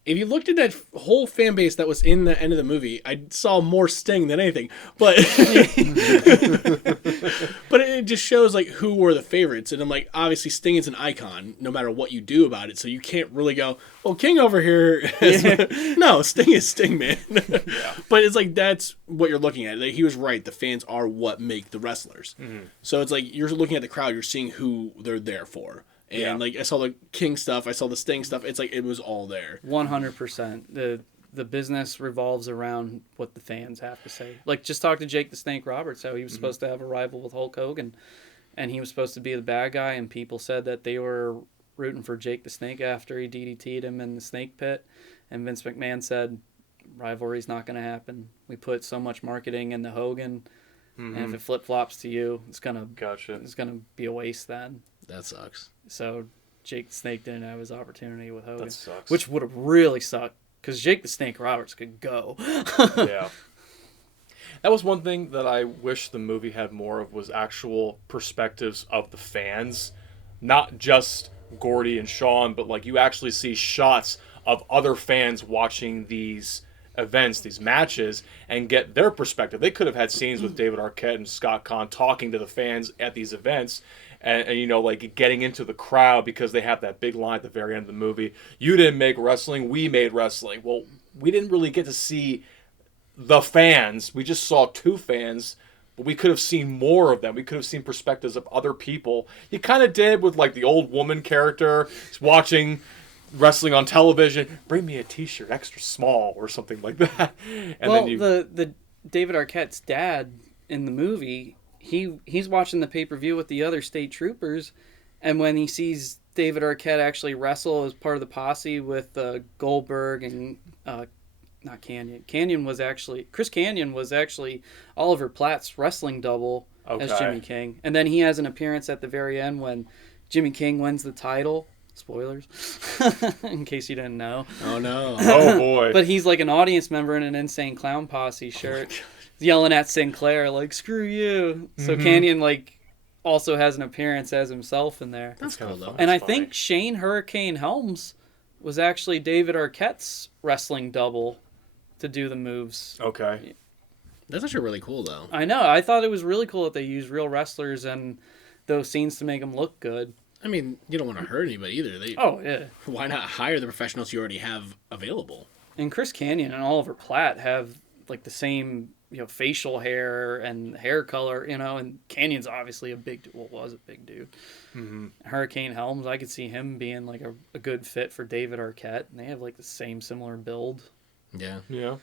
If you looked at that whole fan base that was in the end of the movie, I saw more Sting than anything. But but it just shows like who were the favorites, and I'm like, obviously Sting is an icon, no matter what you do about it. So you can't really go, well, King over here. No, Sting is Sting, man. Yeah. But it's like that's what you're looking at. Like, he was right. The fans are what make the wrestlers. Mm-hmm. So it's like you're looking at the crowd. You're seeing who they're there for. And like I saw the King stuff, I saw the Sting stuff. It's like it was all there. 100%. The business revolves around what the fans have to say. Like, just talk to Jake the Snake Roberts, how he was supposed to have a rival with Hulk Hogan, and he was supposed to be the bad guy, and people said that they were rooting for Jake the Snake after he DDT'd him in the snake pit, and Vince McMahon said, rivalry's not going to happen. We put so much marketing into Hogan, and if it flip-flops to you, it's gonna be a waste then. That sucks. So Jake the Snake didn't have his opportunity with Hogan. That sucks. Which would have really sucked, because Jake the Snake Roberts could go. Yeah. That was one thing that I wish the movie had more of, was actual perspectives of the fans. Not just Gordy and Sean, but like you actually see shots of other fans watching these events, these matches, and get their perspective. They could have had scenes with David Arquette and Scott Conn talking to the fans at these events, and you know, like getting into the crowd, because they have that big line at the very end of the movie. You didn't make wrestling, we made wrestling. Well, we didn't really get to see the fans. We just saw two fans, but we could have seen more of them. We could have seen perspectives of other people. You kind of did with like the old woman character watching wrestling on television. Bring me a t-shirt extra small or something like that. And well, then the David Arquette's dad in the movie, he's watching the pay-per-view with the other state troopers, and when he sees David Arquette actually wrestle as part of the posse with Goldberg and not Canyon. Chris Canyon was actually Oliver Platt's wrestling double as Jimmy King. And then he has an appearance at the very end when Jimmy King wins the title. Spoilers, in case you didn't know. Oh, no. Oh, boy. But he's like an audience member in an Insane Clown Posse shirt, yelling at Sinclair, like, screw you. So Canyon, like, also has an appearance as himself in there. That's cool, though. And I think Shane Hurricane Helms was actually David Arquette's wrestling double to do the moves. Okay. That's actually really cool, though. I know. I thought it was really cool that they used real wrestlers and those scenes to make them look good. I mean, you don't want to hurt anybody either. Oh, yeah. Why not hire the professionals you already have available? And Chris Canyon and Oliver Platt have, like, the same, facial hair and hair color, and Canyon's obviously was a big dude. Mm-hmm. Hurricane Helms, I could see him being, like, a good fit for David Arquette. And they have, like, the same similar build. Yeah. Yeah.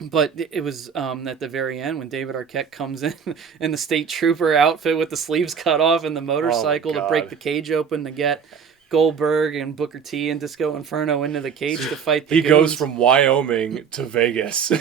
But it was at the very end when David Arquette comes in the state trooper outfit with the sleeves cut off and the motorcycle to break the cage open to get Goldberg and Booker T and Disco Inferno into the cage to fight the He goons. goes from Wyoming to Vegas.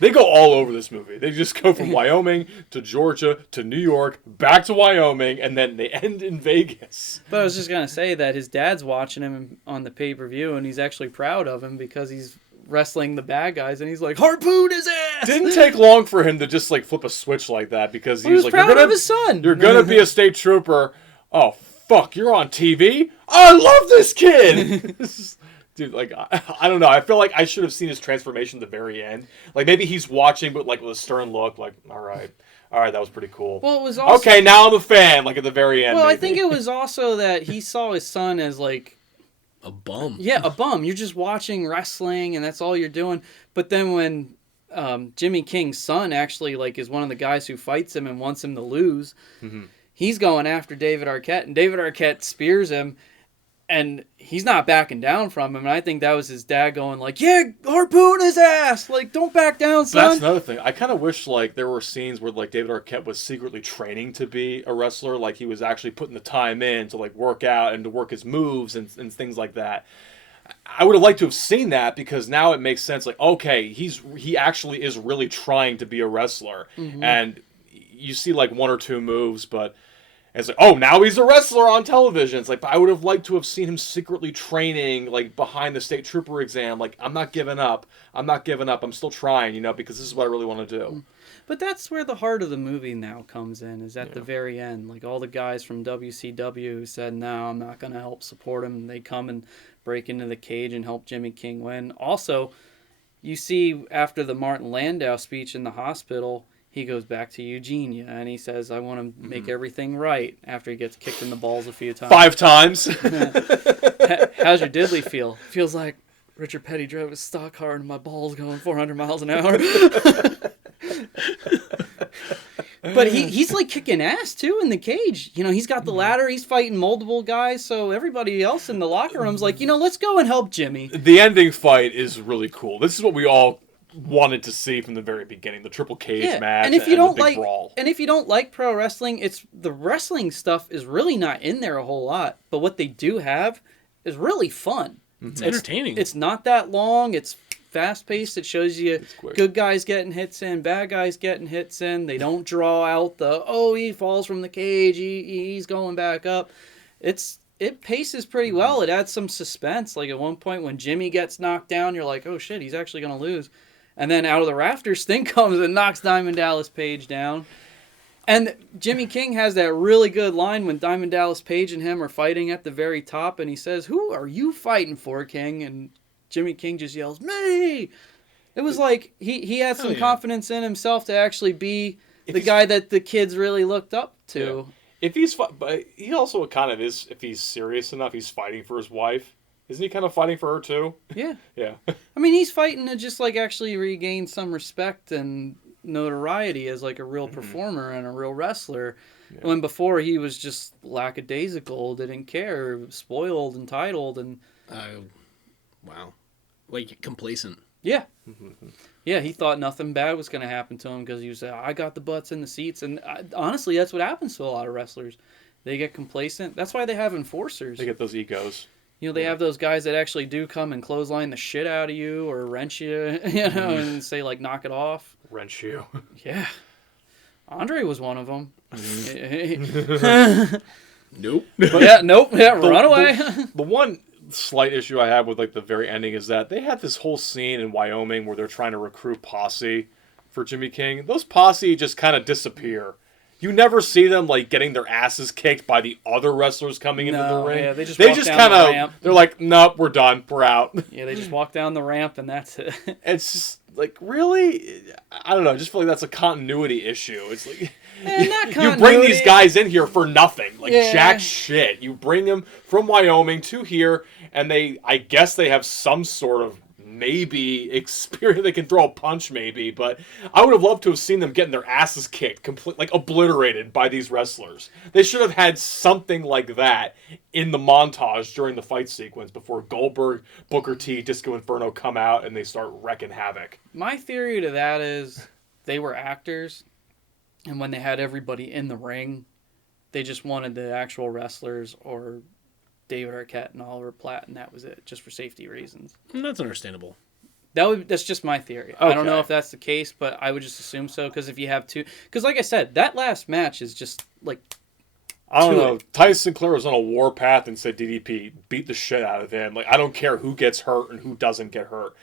They go all over this movie. They just go from Wyoming to Georgia to New York, back to Wyoming, and then they end in Vegas. But I was just going to say that his dad's watching him on the pay-per-view, and he's actually proud of him because he's wrestling the bad guys, and he's like, harpoon his ass! Didn't take long for him to just like flip a switch like that, because he was like, proud of his son. You're gonna be a state trooper. Oh fuck, you're on TV? I love this kid! Dude, like, I don't know. I feel like I should have seen his transformation at the very end. Like, maybe he's watching, but like with a stern look, like, all right, that was pretty cool. Well, it was also... Okay, now I'm a fan, like at the very end. Well, maybe. I think it was also that he saw his son as like, a bum. Yeah, a bum. You're just watching wrestling, and that's all you're doing. But then when Jimmy King's son actually like is one of the guys who fights him and wants him to lose, he's going after David Arquette, and David Arquette spears him, and he's not backing down from him. And I think that was his dad going like, yeah, harpoon his ass! Like, don't back down, son! That's another thing. I kind of wish like there were scenes where like David Arquette was secretly training to be a wrestler. Like he was actually putting the time in to like work out and to work his moves and things like that. I would have liked to have seen that, because now it makes sense. Like, okay, he actually is really trying to be a wrestler. And you see like one or two moves, but And it's like, oh, now he's a wrestler on television. It's like, but I would have liked to have seen him secretly training, like, behind the state trooper exam. Like, I'm not giving up. I'm still trying, you know, because this is what I really want to do. But that's where the heart of the movie now comes in, is at the very end. Like, all the guys from WCW who said, no, I'm not going to help support him. They come and break into the cage and help Jimmy King win. Also, you see after the Martin Landau speech in the hospital, he goes back to Eugenia and he says, I want to make everything right, after he gets kicked in the balls a few times. 5 times. How's your diddly feel? Feels like Richard Petty drove his stock car and my balls going 400 miles an hour. But he's like kicking ass too in the cage. You know, he's got the ladder, he's fighting multiple guys, so everybody else in the locker room's like, you know, let's go and help Jimmy. The ending fight is really cool. This is what we all wanted to see from the very beginning, the triple cage match and if you don't the big like brawl. And if you don't like pro wrestling, it's the wrestling stuff is really not in there a whole lot, but what they do have is really fun. It's entertaining. It's not that long. It's fast-paced. It shows you good guys getting hits in, bad guys getting hits in. They don't draw out he falls from the cage, he's going back up. It paces pretty well. It adds some suspense. Like at one point when Jimmy gets knocked down, you're like, oh shit, he's actually going to lose. And then out of the rafters, Sting comes and knocks Diamond Dallas Page down. And Jimmy King has that really good line when Diamond Dallas Page and him are fighting at the very top, and he says, who are you fighting for, King? And Jimmy King just yells, me! It was like he had some confidence in himself to actually be the guy that the kids really looked up to. Yeah. But he also kind of is, if he's serious enough, he's fighting for his wife. Isn't he kind of fighting for her too? Yeah. Yeah. I mean, he's fighting to just like actually regain some respect and notoriety as like a real performer and a real wrestler. Yeah. When before he was just lackadaisical, didn't care, spoiled, entitled, and like complacent. Yeah. Yeah, he thought nothing bad was going to happen to him because he was I got the butts in the seats. And honestly, that's what happens to a lot of wrestlers. They get complacent. That's why they have enforcers. They get those egos. You know, they have those guys that actually do come and clothesline the shit out of you or wrench you, you know, and say, like, knock it off. Wrench you. Yeah. Andre was one of them. Nope. Run away. The one slight issue I have with, like, the very ending is that they had this whole scene in Wyoming where they're trying to recruit posse for Jimmy King. Those posse just kind of disappear. You never see them like getting their asses kicked by the other wrestlers coming into the ring. Yeah, they just kind of they're like, nope, we're done, we're out. Yeah, they just walk down the ramp and that's it. It's just like, really, I don't know. I just feel like that's a continuity issue. It's like you bring these guys in here for nothing, like jack shit. You bring them from Wyoming to here, and I guess they have some sort of maybe experience. They can throw a punch, maybe, but I would have loved to have seen them getting their asses kicked, like obliterated by these wrestlers. They should have had something like that in the montage during the fight sequence before Goldberg, Booker T, Disco Inferno come out and they start wrecking havoc. My theory to that is they were actors, and when they had everybody in the ring, they just wanted the actual wrestlers or David Arquette and Oliver Platt, and that was it, just for safety reasons. That's understandable. That's just my theory. Okay. I don't know if that's the case, but I would just assume so, because if you have two... Because like I said, that last match is just, like... I don't know. Tyson Sinclair was on a warpath and said DDP, beat the shit out of him. Like, I don't care who gets hurt and who doesn't get hurt.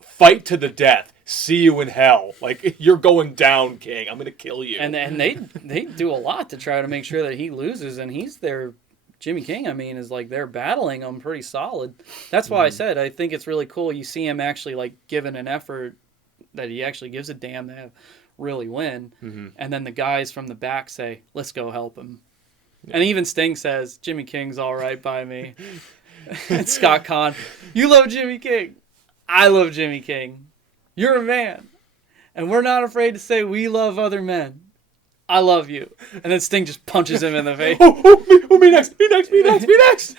Fight to the death. See you in hell. Like, you're going down, King. I'm going to kill you. And they do a lot to try to make sure that he loses, and he's their... Jimmy King, I mean, is like they're battling him pretty solid. That's why I said I think it's really cool. You see him actually like giving an effort that he actually gives a damn to really win. And then the guys from the back say, let's go help him. Yeah. And even Sting says, Jimmy King's all right by me. And Scott Conn, you love Jimmy King. I love Jimmy King. You're a man. And we're not afraid to say we love other men. I love you. And then Sting just punches him in the face. Me next. Me next.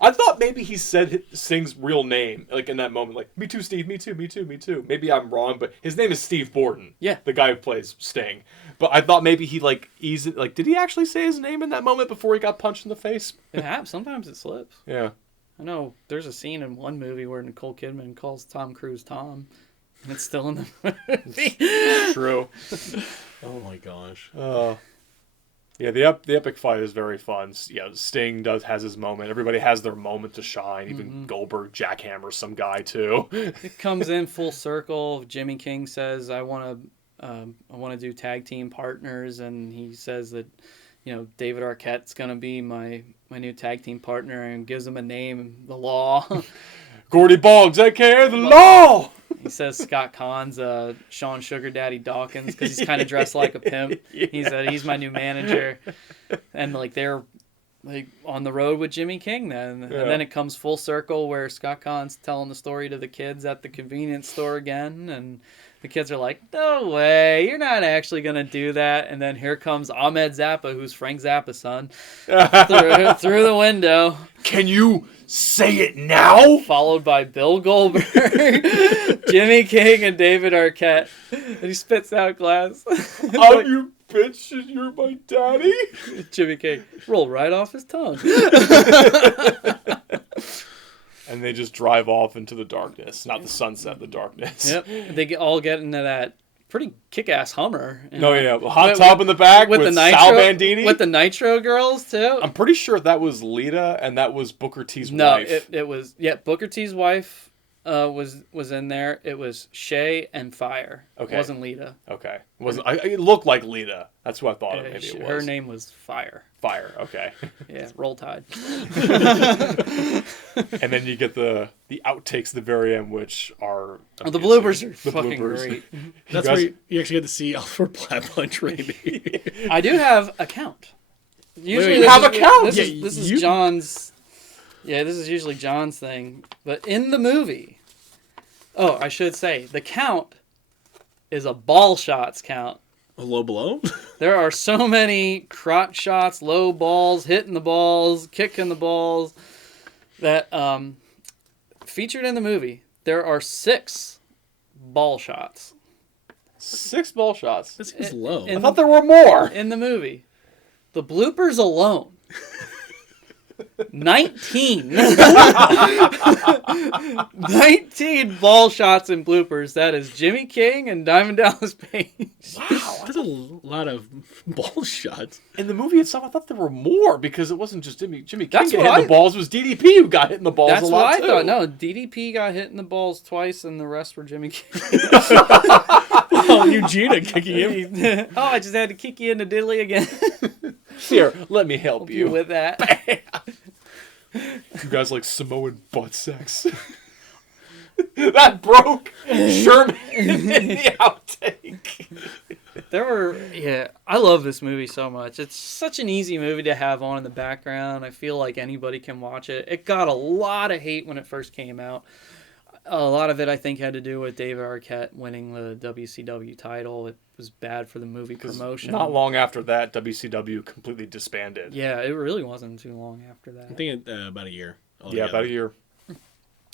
I thought maybe he said Sting's real name, like in that moment, like, me too, Steve, me too. Maybe I'm wrong, but his name is Steve Borden. Yeah. The guy who plays Sting. But I thought maybe he, like, did he actually say his name in that moment before he got punched in the face? It happens. Sometimes it slips. Yeah. I know there's a scene in one movie where Nicole Kidman calls Tom Cruise Tom, and it's still in the movie. True. Oh my gosh. Yeah, the epic fight is very fun. Yeah, Sting has his moment. Everybody has their moment to shine. Even Goldberg jackhammers some guy too. It comes in full circle. Jimmy King says, I want to do tag team partners, and he says that, David Arquette's going to be my new tag team partner, and gives him a name, The Law. Gordy Boggs, aka The Law! He says Scott Kahn's Sean Sugar Daddy Dawkins because he's kind of dressed like a pimp. Yeah. He said he's my new manager, and they're on the road with Jimmy King then. And then it comes full circle where Scott Kahn's telling the story to the kids at the convenience store again, and the kids are like, no way, you're not actually going to do that. And then here comes Ahmed Zappa, who's Frank Zappa's son, through the window. Can you say it now? Followed by Bill Goldberg, Jimmy King, and David Arquette. And he spits out glass. I'm your bitch and you're my daddy? Jimmy King, roll right off his tongue. And they just drive off into the darkness. Not the sunset, the darkness. Yep. They all get into that pretty kick-ass Hummer. Hot tub in the back with Sal Bandini. With the Nitro girls, too. I'm pretty sure that was Lita, and that was Booker T's wife. No, it was... Yeah, Booker T's wife was in there. It was Shay and Fire. Okay. It wasn't Lita. Okay. It looked like Lita. That's what I thought maybe it was. Her name was Fire. Fire, okay. Yeah, Roll Tide. And then you get the outtakes at the very end, which are... the bloopers are fucking great. That's where you actually get to see Alfred Black Punch Randy. I do have a count. Usually you have a count? This is John's... Yeah, this is usually John's thing. But in the movie... Oh, I should say, the count is a ball shots count. A low blow? There are so many crotch shots, low balls, hitting the balls, kicking the balls, that featured in the movie. There are 6 ball shots. 6 ball shots? This is low. I thought there were more. In the movie. The bloopers alone. 19 ball shots and bloopers. That is Jimmy King and Diamond Dallas Page. Wow, that's a lot of ball shots. In the movie itself, I thought there were more because it wasn't just Jimmy King hitting the balls. It was DDP who got hit in the balls a lot, too. That's what I thought. No, DDP got hit in the balls twice and the rest were Jimmy King. Eugenia kicking him. Oh, I just had to kick you in the diddly again. Here, let me help you with that. You guys like Samoan butt sex. That broke Sherman in the outtake. I love this movie so much. It's such an easy movie to have on in the background. I feel like anybody can watch it. It got a lot of hate when it first came out. A lot of it, I think, had to do with David Arquette winning the WCW title. It was bad for the movie promotion. Not long after that, WCW completely disbanded. Yeah, it really wasn't too long after that. I think about a year. Yeah, about a year.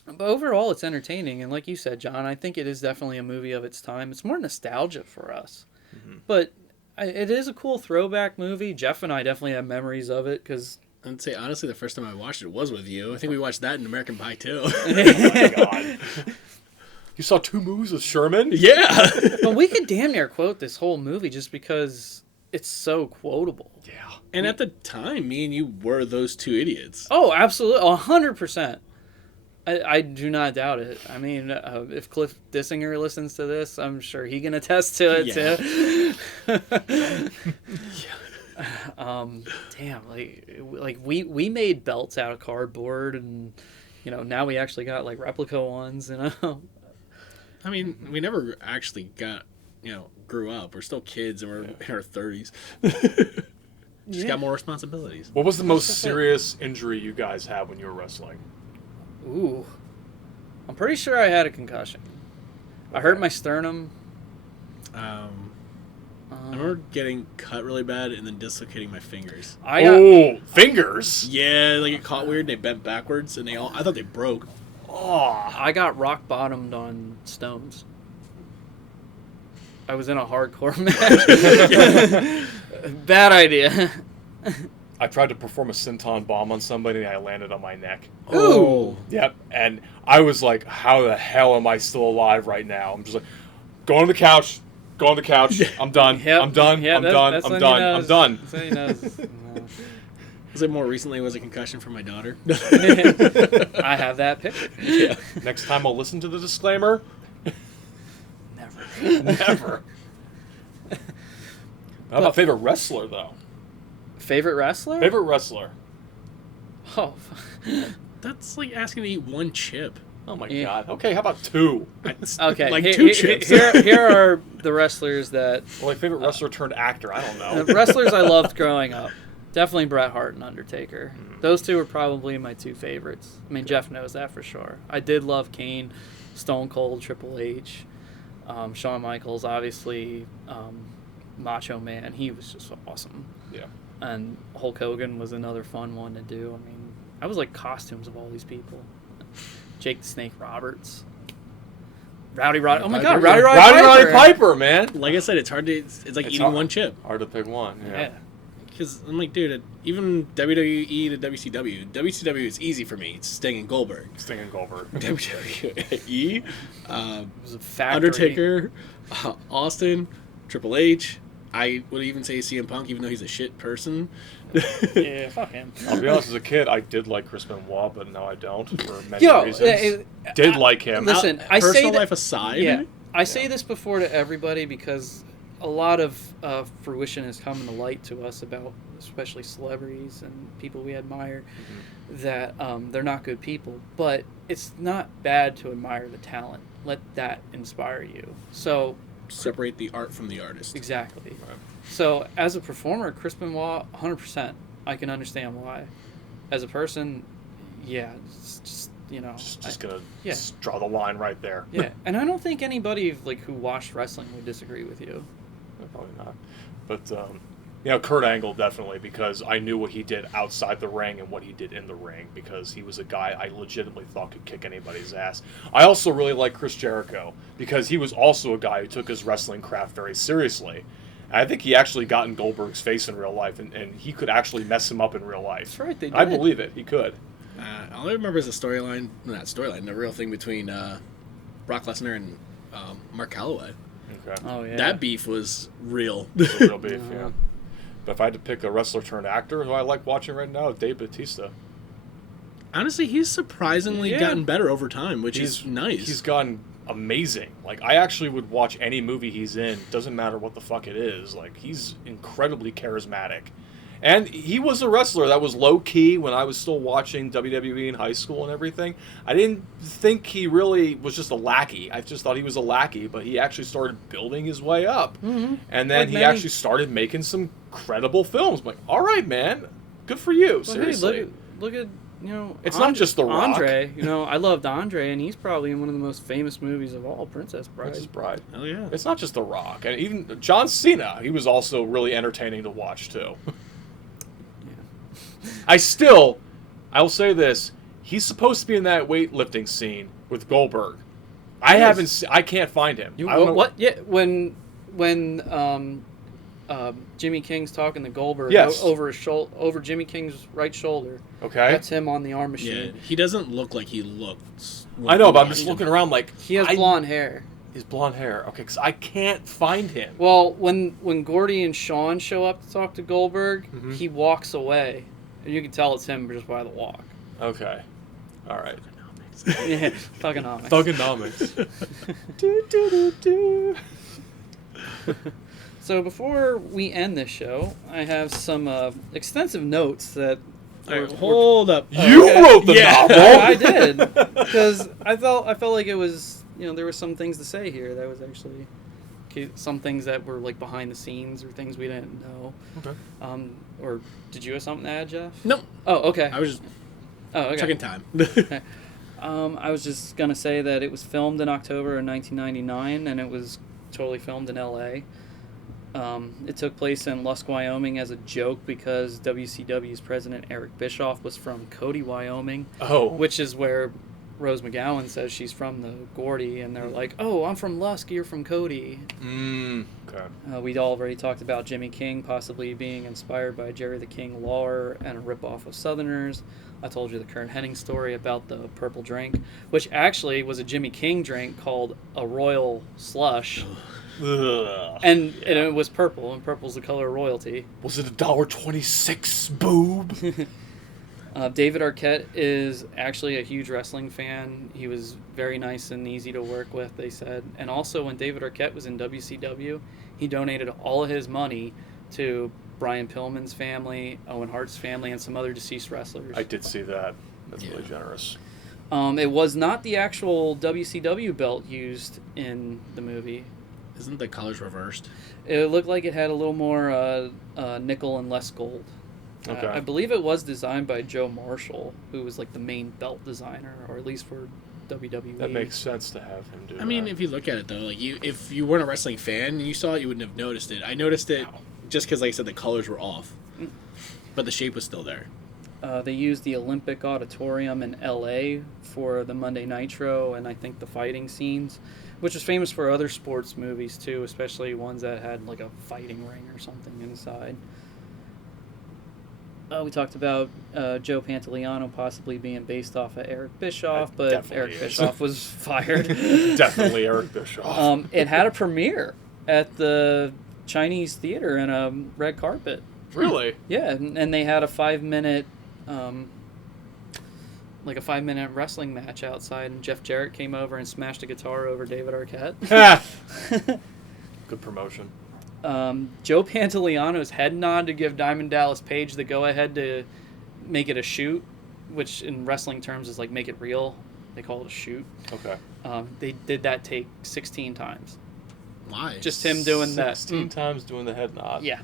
But overall, it's entertaining. And like you said, John, I think it is definitely a movie of its time. It's more nostalgia for us. Mm-hmm. But it is a cool throwback movie. Jeff and I definitely have memories of it because... I'd say, honestly, the first time I watched it was with you. I think we watched that in American Pie, too. Oh, my God. You saw 2 movies with Sherman? Yeah. But we could damn near quote this whole movie just because it's so quotable. Yeah. And at the time, me and you were those 2 idiots. Oh, absolutely. 100%. I do not doubt it. I mean, if Cliff Dissinger listens to this, I'm sure he can attest to it, too. Damn, like we made belts out of cardboard, and now we actually got like replica ones. I mean, we never actually grew up. We're still kids, and we're in our 30s. Just got more responsibilities. What was the most serious injury you guys had when you were wrestling? Ooh, I'm pretty sure I had a concussion. I hurt my sternum. I remember getting cut really bad and then dislocating my fingers. Fingers? Yeah, like it caught weird and they bent backwards and I thought they broke. Oh, I got rock bottomed on stones. I was in a hardcore match. Bad idea. I tried to perform a senton bomb on somebody and I landed on my neck. Ooh. Yep. And I was like, how the hell am I still alive right now? I'm just like, going to the couch, Go on the couch. I'm done. Yep. I'm done. Yeah, I'm done. that's I'm when done. he I'm knows. done. That's when he knows. Was it more recently? Was a concussion for my daughter? I have that picture. Yeah. Next time I'll listen to the disclaimer. Never. Never. How about favorite wrestler, though? Favorite wrestler? Favorite wrestler. Oh. That's like asking to eat one chip. Oh, my Yeah. God. Okay, how about two? Okay. Like he- two he- chips. Here are the wrestlers that Well, like favorite wrestler turned actor. I don't know. wrestlers I loved growing up. Definitely Bret Hart and Undertaker. Those two were probably my two favorites. I mean, Jeff knows that for sure. I did love Kane, Stone Cold, Triple H, Shawn Michaels, obviously, Macho Man. He was just awesome. Yeah. And Hulk Hogan was another fun one to do. I mean, I was like costumes of all these people. Jake the Snake Roberts. Rowdy Roddy. Oh my God, Rowdy Roddy Piper, man. Like I said, it's hard to. It's like It's eating hard. one chip. Hard to pick one. Yeah. Because I'm like, dude, even WWE to WCW. WCW is easy for me. It's Sting and Goldberg. Sting and Goldberg. WWE, It was a factory. Undertaker, Austin, Triple H. I would even say CM Punk, even though he's a shit person. Yeah, fuck him. I'll be honest, as a kid, I did like Chris Benoit, but now I don't for many reasons. Did like him. Listen, I say Personal that- life aside. Yeah, I say this before to everybody because a lot of fruition has come to light to us about, especially celebrities and people we admire, that they're not good people. But it's not bad to admire the talent. Let that inspire you. So Separate the art from the artist. exactly. Right. So as a performer, Chris Benoit, 100%. I can understand why. As a person, yeah, it's just Just gonna yeah. draw the line right there. Yeah, and I don't think anybody like who watched wrestling would disagree with you. Probably not. But Kurt Angle definitely, because I knew what he did outside the ring and what he did in the ring, because he was a guy I legitimately thought could kick anybody's ass. I also really like Chris Jericho, because he was also a guy who took his wrestling craft very seriously. And I think he actually got in Goldberg's face in real life, and he could actually mess him up in real life. That's right, they I did. believe it. He could. All I remember is the the real thing between Brock Lesnar and Mark Calloway. Okay. Oh yeah. That beef was real. It's a real beef, yeah. But if I had to pick a wrestler turned actor who I like watching right now, Dave Bautista. Honestly, he's surprisingly Yeah. gotten better over time, which is nice. He's gotten amazing. Like, I actually would watch any movie he's in. Doesn't matter what the fuck it is. Like, he's incredibly charismatic. And he was a wrestler that was low-key when I was still watching WWE in high school and everything. I didn't think he really was just a lackey. I just thought he was a lackey, but he actually started building his way up. Mm-hmm. And then Like he many- actually started making some credible films. I'm like, all right, man. Good for you. Well, Seriously. hey, look at It's not just The Rock. Andre. I loved Andre, and he's probably in one of the most famous movies of all, Princess Bride. Princess Bride. Hell yeah. It's not just The Rock. And even John Cena, he was also really entertaining to watch, too. I'll say this. He's supposed to be in that weightlifting scene with Goldberg. I can't find him. I don't know. What? Yeah, when Jimmy King's talking to Goldberg Yes. over his over Jimmy King's right shoulder. Okay. That's him on the arm Yeah, machine. he doesn't look like he looks. I know, but I'm just looking around like... He has blonde hair. His blonde hair. Okay, because I can't find him. Well, when Gordy and Sean show up to talk to Goldberg, Mhm. he walks away, and you can tell it's him just by the walk. Okay. All right. Yeah, thugonomics. Thugonomics. do, do, do, do. So before we end this show, I have some extensive notes that. All right, hold up. You Okay. wrote the novel. I did because I felt like it was there were some things to say here that was actually some things that were like behind the scenes or things we didn't know. Okay. Or did you have something to add, Jeff? No, Oh, okay. I was just Okay. checking time. I was just gonna say that it was filmed in October of 1999, and it was totally filmed in L.A. It took place in Lusk, Wyoming, as a joke because WCW's president Eric Bischoff was from Cody, Wyoming, Oh. which is where Rose McGowan says she's from the Gordy, and they're like, "Oh, I'm from Lusk, you're from Cody." Okay. We'd already talked about Jimmy King possibly being inspired by Jerry the King Lawler and a ripoff of Southerners. I told you the Kern Hennig story about the purple drink, which actually was a Jimmy King drink called a Royal Slush. Ugh. And it was purple, and purple's the color of royalty. Was it $1.26, boob? David Arquette is actually a huge wrestling fan. He was very nice and easy to work with, they said. And also, when David Arquette was in WCW, he donated all of his money to Brian Pillman's family, Owen Hart's family, and some other deceased wrestlers. I did see that. That's really generous. It was not the actual WCW belt used in the movie. Isn't the colors reversed? It looked like it had a little more nickel and less gold. Okay. I believe it was designed by Joe Marshall, who was like the main belt designer, or at least for WWE. That makes sense to have him do I mean, that. if you look at it though, like if you weren't a wrestling fan and you saw it, you wouldn't have noticed it. I noticed it just because, like I said, the colors were off, but the shape was still there. They used the Olympic Auditorium in LA for the Monday Nitro and I think the fighting scenes, which was famous for other sports movies too, especially ones that had like a fighting ring or something inside. We talked about Joe Pantoliano possibly being based off of Eric Bischoff, but Eric Bischoff was fired. Definitely Eric Bischoff. It had a premiere at the Chinese theater in a red carpet. Really? Yeah, and they had a 5-minute, like a 5-minute wrestling match outside, and Jeff Jarrett came over and smashed a guitar over David Arquette. Good promotion. Joe Pantoliano's head nod to give Diamond Dallas Page the go-ahead to make it a shoot, which in wrestling terms is like make it real. They call it a shoot. Okay. They did that take 16 times. Why? Just him doing that. 16 times doing the head nod. Yeah.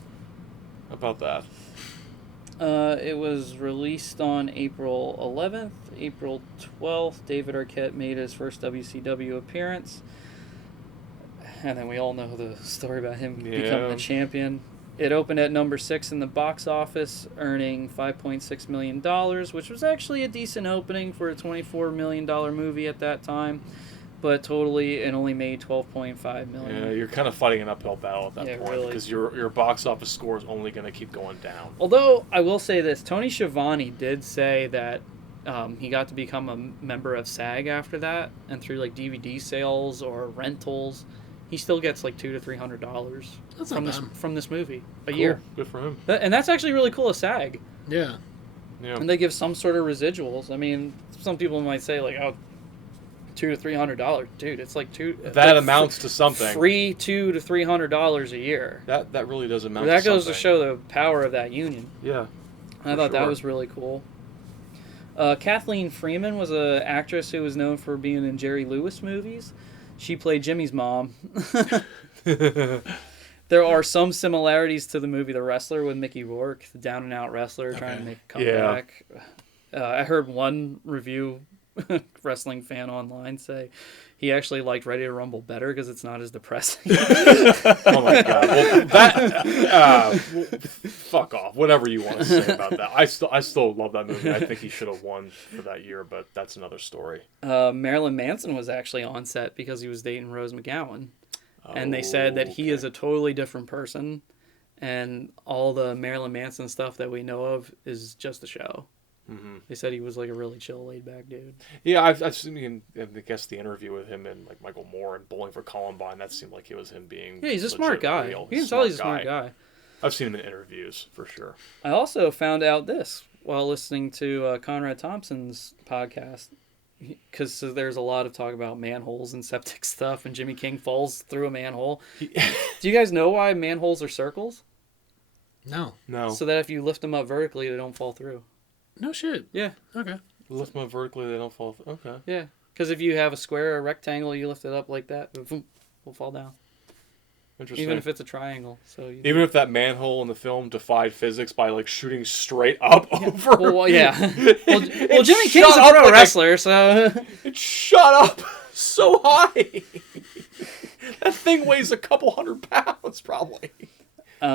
How about that? It was released on April 11th. April 12th, David Arquette made his first WCW appearance. And then we all know the story about him becoming the champion. It opened at number 6 in the box office, earning $5.6 million, which was actually a decent opening for a $24 million movie at that time. But totally, it only made $12.5 million. Yeah, you're kind of fighting an uphill battle at that point really. because your box office score is only going to keep going down. Although, I will say this, Tony Schiavone did say that he got to become a member of SAG after that, and through like DVD sales or rentals, he still gets like $200 to $300 from this movie a year. Good for him. And that's actually really cool of SAG. Yeah. And they give some sort of residuals. I mean, some people might say like, oh, $200 to $300, dude. It's like that amounts to something. Free $200 to $300 a year. That really does amount. That to goes something. to show the power of that union. Yeah. I thought that was really cool. Kathleen Freeman was an actress who was known for being in Jerry Lewis movies. She played Jimmy's mom. There are some similarities to the movie The Wrestler with Mickey Rourke, the down-and-out wrestler trying to make a comeback. I heard one review wrestling fan online say he actually liked Ready to Rumble better because it's not as depressing. Oh my god! Well, fuck off. Whatever you want to say about that. I still love that movie. I think he should have won for that year, but that's another story. Marilyn Manson was actually on set because he was dating Rose McGowan, and they said that he is a totally different person, and all the Marilyn Manson stuff that we know of is just a show. Mm-hmm. They said he was like a really chill, laid-back dude. Yeah, I've seen, I guess, the interview with him and like Michael Moore and Bowling for Columbine. That seemed like it was him being. Yeah, he's a smart guy. Real. You can tell he's a smart guy. I've seen him in interviews for sure. I also found out this while listening to Conrad Thompson's podcast, because there's a lot of talk about manholes and septic stuff, and Jimmy King falls through a manhole. Do you guys know why manholes are circles? No. So that if you lift them up vertically, they don't fall through. No shit. Yeah. Okay. Lift them up vertically, they don't fall. Okay. Yeah, because if you have a square or a rectangle, you lift it up like that, it will fall down. Interesting. Even if it's a triangle. Even if that manhole in the film defied physics by like shooting straight up over. Well, yeah. well, Jimmy King's a pro wrestler, so it shot up so high. That thing weighs a couple 100 pounds, probably.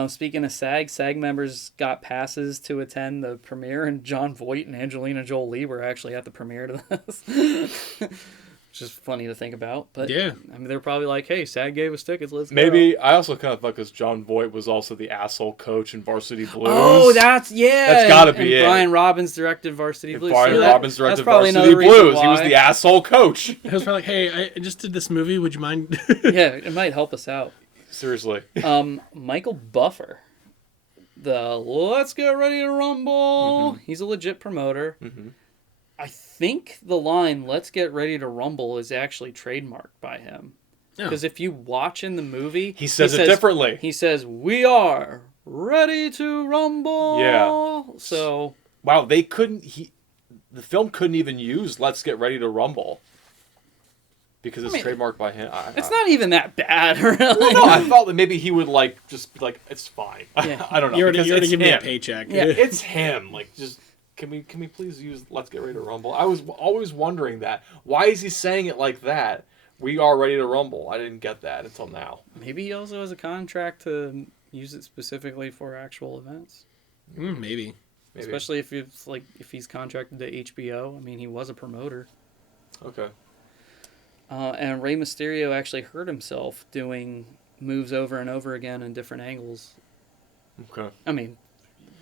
Speaking of SAG members got passes to attend the premiere, and John Voight and Angelina Jolie were actually at the premiere to this. Which is funny to think about. But yeah. I mean, they're probably like, hey, SAG gave us tickets, let's go. Maybe, I also kind of thought because John Voight was also the asshole coach in Varsity Blues. Oh, that's gotta be it. Brian Robbins directed Varsity Blues. Brian Robbins directed Varsity Blues. He was the asshole coach. He was probably like, hey, I just did this movie, would you mind? Yeah, it might help us out. Seriously. Michael Buffer, the Let's Get Ready to Rumble. Mm-hmm. He's a legit promoter. Mm-hmm. I think the line "Let's Get Ready to Rumble" is actually trademarked by him. Because if you watch in the movie, He says it differently. He says, "We are ready to rumble." Yeah. So wow, they couldn't. The film couldn't even use "Let's Get Ready to Rumble" because it's trademarked by him. It's not even that bad, really. Well, no, I felt that maybe he would just be like, "It's fine." Yeah. I don't know. You're gonna because give me a him. paycheck. Yeah. It's him. Just can we please use "Let's Get Ready to Rumble"? I was always wondering that. Why is he saying it like that? We are ready to rumble. I didn't get that until now. Maybe he also has a contract to use it specifically for actual events. Maybe. Especially if it's if he's contracted to HBO. I mean, he was a promoter. Okay. And Rey Mysterio actually hurt himself doing moves over and over again in different angles. Okay. I mean,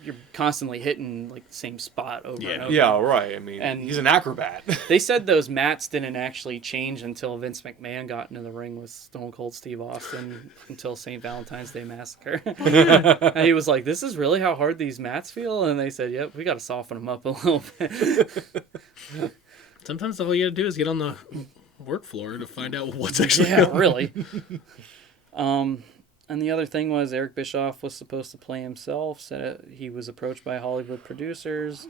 you're constantly hitting the same spot over and over. Yeah, right. I mean, And he's an acrobat. They said those mats didn't actually change until Vince McMahon got into the ring with Stone Cold Steve Austin until St. Valentine's Day Massacre. And he was like, "This is really how hard these mats feel?" And they said, "Yep, we got to soften them up a little bit." Sometimes all you gotta do is get on the work floor to find out what's actually Yeah, going on. really. And the other thing was Eric Bischoff was supposed to play himself. Said he was approached by Hollywood producers.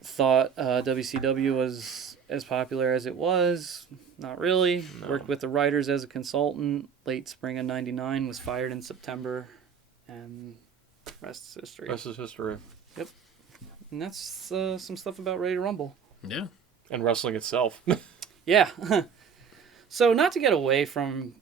Thought WCW was as popular as it was. Not really. No. Worked with the writers as a consultant. Late spring of '99. Was fired in September. And rest is history. Rest is history. Yep. And that's some stuff about Ready to Rumble. Yeah. And wrestling itself. Yeah. So not to get away from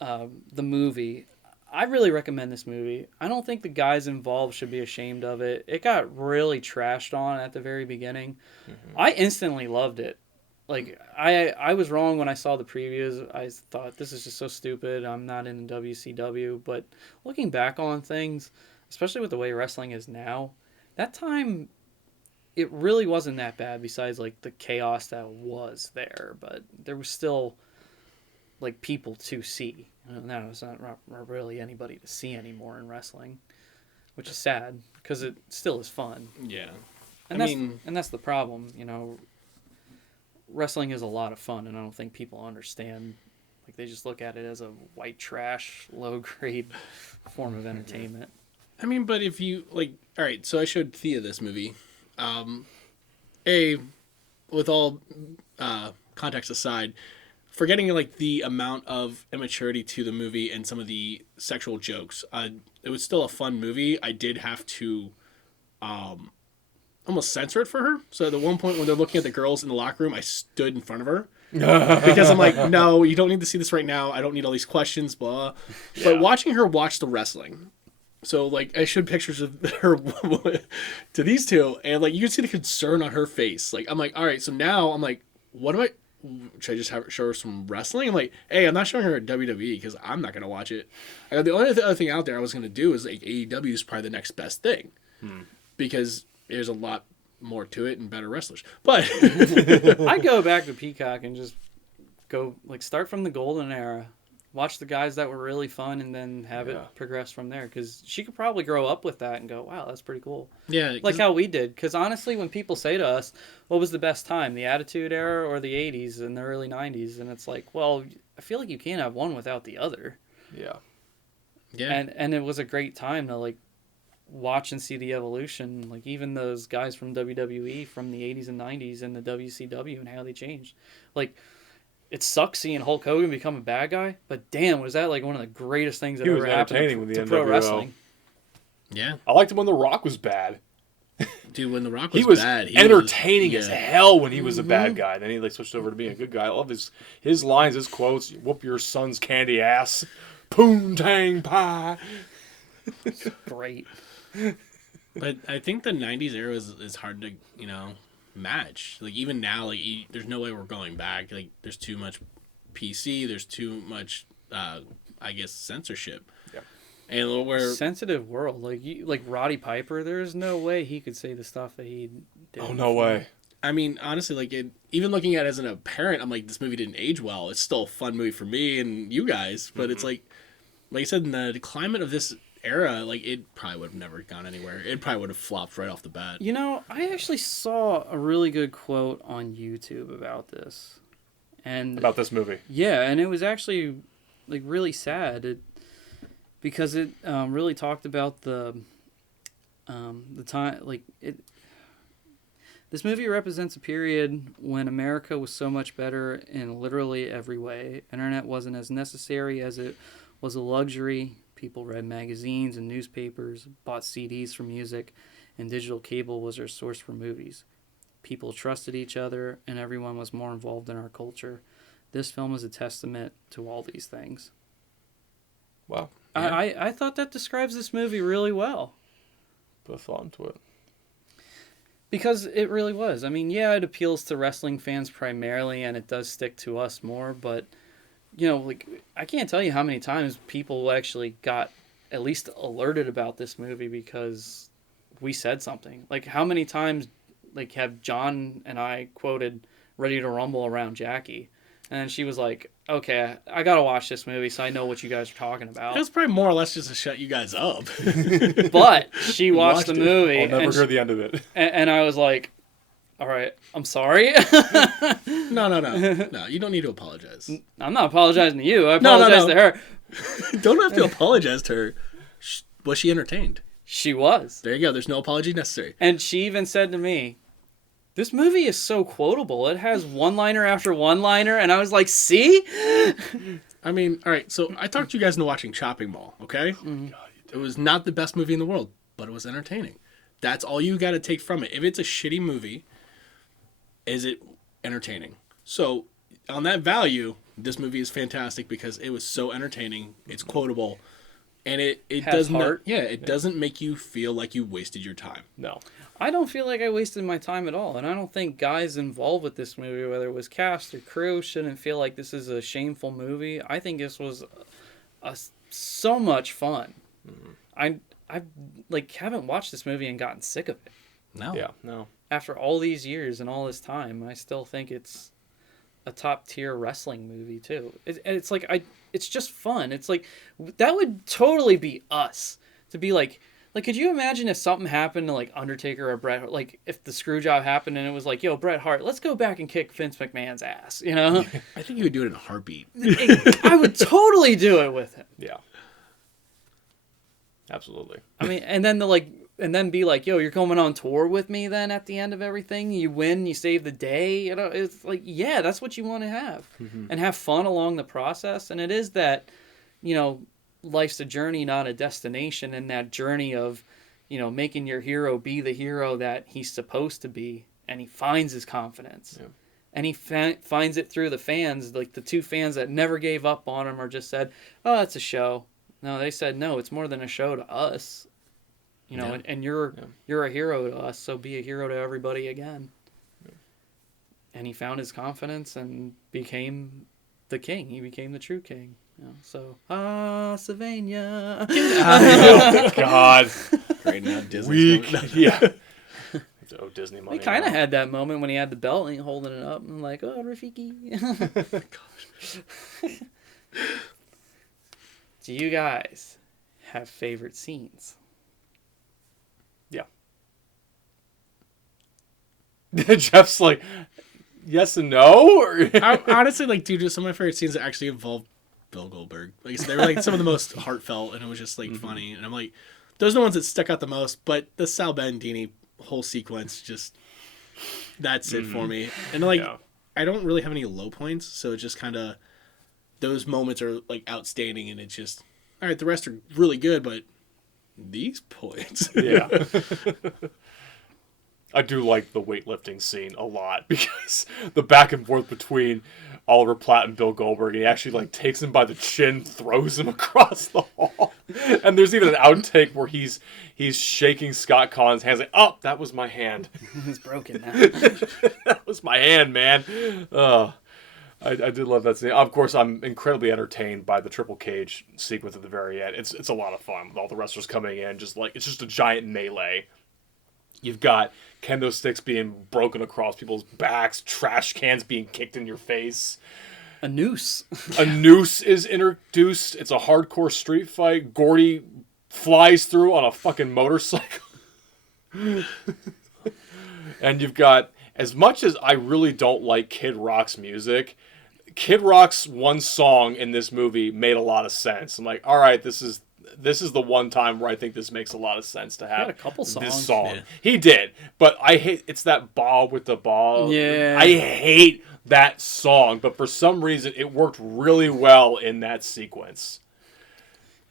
the movie, I really recommend this movie. I don't think the guys involved should be ashamed of it. It got really trashed on at the very beginning. Mm-hmm. I instantly loved it. I was wrong when I saw the previews. I thought, this is just so stupid. I'm not in WCW. But looking back on things, especially with the way wrestling is now, that time, it really wasn't that bad besides the chaos that was there. But there was still people to see. Now it's not really anybody to see anymore in wrestling, which is sad because it still is fun. Yeah. And that's the problem. Wrestling is a lot of fun, and I don't think people understand. They just look at it as a white trash, low grade form of entertainment. I mean, but if you all right, so I showed Thea this movie. With all context aside, forgetting the amount of immaturity to the movie and some of the sexual jokes, it was still a fun movie. I did have to almost censor it for her. So at the one point when they're looking at the girls in the locker room, I stood in front of her because I'm like, no, you don't need to see this right now. I don't need all these questions, blah. Yeah. But watching her watch the wrestling, so I showed pictures of her to these two, and you can see the concern on her face. I'm like, all right, so now I'm like, what am I? Should I just show her some wrestling? I'm like, hey, I'm not showing her WWE because I'm not going to watch it. The only other thing out there I was going to do is AEW is probably the next best thing because there's a lot more to it and better wrestlers. But I go back to Peacock and just go start from the golden era, watch the guys that were really fun, and then have it progress from there. Because she could probably grow up with that and go, wow, that's pretty cool. Yeah. Like how we did. Because honestly, when people say to us, what was the best time, the Attitude Era or the 80s and the early 90s? And it's well, I feel like you can't have one without the other. Yeah. Yeah. And it was a great time to watch and see the evolution. Even those guys from WWE from the 80s and 90s and the WCW and how they changed. It sucks seeing Hulk Hogan become a bad guy, but damn, was that one of the greatest things that ever happened to pro wrestling. Yeah. I liked him when The Rock was bad. Dude, when The Rock was, bad, he was entertaining as hell when he was a bad guy. Then he switched over to being a good guy. I love his lines, his quotes. Whoop your son's candy ass. Poontang pie. Great. But I think the 90s era is hard to, match. Even now, there's no way we're going back. There's too much PC. There's too much, I guess, censorship. Yeah. And we're sensitive world. Roddy Piper, there's no way he could say the stuff that he did. Oh, no way. I mean, honestly, even looking at it as a parent, I'm this movie didn't age well. It's still a fun movie for me and you guys, but it's like I said, in the climate of this era, like it probably would have never gone anywhere. It probably would have flopped right off the bat. You know, I actually saw a really good quote on YouTube about this. And About this movie. yeah, and it was actually like really sad because it really talked about the time, like it. This movie represents a period when America was so much better in literally every way. Internet wasn't as necessary as it was a luxury. People read magazines and newspapers, bought CDs for music, and digital cable was their source for movies. People trusted each other, and everyone was more involved in our culture. This film is a testament to all these things. Wow. Yeah. I thought that describes this movie really well. Put a thought into it. Because it really was. I mean, yeah, it appeals to wrestling fans primarily, and it does stick to us more, but, you know, like, I can't tell you how many times people actually got at least alerted about this movie because we said something. Like, how many times, like, have John and I quoted Ready to Rumble around Jackie? And she was like, okay, I gotta watch this movie so I know what you guys are talking about. It was probably more or less just to shut you guys up. But she watched the movie. I'll never hear the end of it. And I was like, all right, I'm sorry. No. You don't need to apologize. I'm not apologizing to you. I apologize to her. Don't have to apologize to her. Was she entertained? She was. There you go. There's no apology necessary. And she even said to me, this movie is so quotable. It has one-liner after one-liner. And I was like, see? I mean, all right. So I talked you guys into watching Chopping Mall, okay? Mm-hmm. It was not the best movie in the world, but it was entertaining. That's all you got to take from it. If it's a shitty movie, is it entertaining? So on that value, this movie is fantastic because it was so entertaining. It's quotable. And it does not, it doesn't make you feel like you wasted your time. No. I don't feel like I wasted my time at all. And I don't think guys involved with this movie, whether it was cast or crew, shouldn't feel like this is a shameful movie. I think this was so much fun. Mm-hmm. I haven't watched this movie and gotten sick of it. No. Yeah, no. After all these years and all this time, I still think it's a top tier wrestling movie too. It's like it's just fun. It's like that would totally be us to be like, could you imagine if something happened to like Undertaker or Bret Hart, like if the screw job happened and it was like, yo, Bret Hart, let's go back and kick Vince McMahon's ass, you know? I think you would do it in a heartbeat. I would totally do it with him. Yeah. Absolutely. I mean, and then be like, yo, you're coming on tour with me then at the end of everything. You win, you save the day. You know, it's like, yeah, that's what you want to have. Mm-hmm. And have fun along the process. And it is that, you know, life's a journey, not a destination. And that journey of, you know, making your hero be the hero that he's supposed to be. And he finds his confidence. Yeah. And he finds it through the fans. Like the two fans that never gave up on him or just said, oh, it's a show. No, they said, no, it's more than a show to us. You know, yeah. and you're a hero to us, so be a hero to everybody again. Yeah. And he found his confidence and became the king. He became the true king. You know, so, Sylvania. Oh, God. Right now, Disney's weak. Yeah. Oh, Disney money. We kind of had that moment when he had the belt and he holding it up and like, oh, Rafiki. Gosh. Do you guys have favorite scenes? Yeah. Jeff's like, yes and no? Or... I honestly, like, dude, just some of my favorite scenes that actually involved Bill Goldberg. Like, they were like some of the most heartfelt, and it was just like funny. And I'm like, those are the ones that stuck out the most. But the Sal Bandini whole sequence, just that's it for me. And like, I don't really have any low points, so it just kind of those moments are like outstanding, and it's just all right. The rest are really good, but these points, yeah. I do like the weightlifting scene a lot because the back and forth between Oliver Platt and Bill Goldberg, he actually like takes him by the chin, throws him across the hall, and there's even an outtake where he's shaking Scott Collins' hands like, "Oh, that was my hand. It's broken now. That was my hand, man." I did love that scene. Of course, I'm incredibly entertained by the Triple Cage sequence at the very end. It's a lot of fun with all the wrestlers coming in, just like it's just a giant melee. You've got kendo sticks being broken across people's backs, trash cans being kicked in your face. A noose. A noose is introduced. It's a hardcore street fight. Gordy flies through on a fucking motorcycle. And you've got, as much as I really don't like Kid Rock's music, Kid Rock's one song in this movie made a lot of sense. I'm like, all right, this is the one time where I think this makes a lot of sense to have a couple songs. this song. Yeah. He did, but I hate, it's that ball with the ball. Yeah. I hate that song, but for some reason it worked really well in that sequence.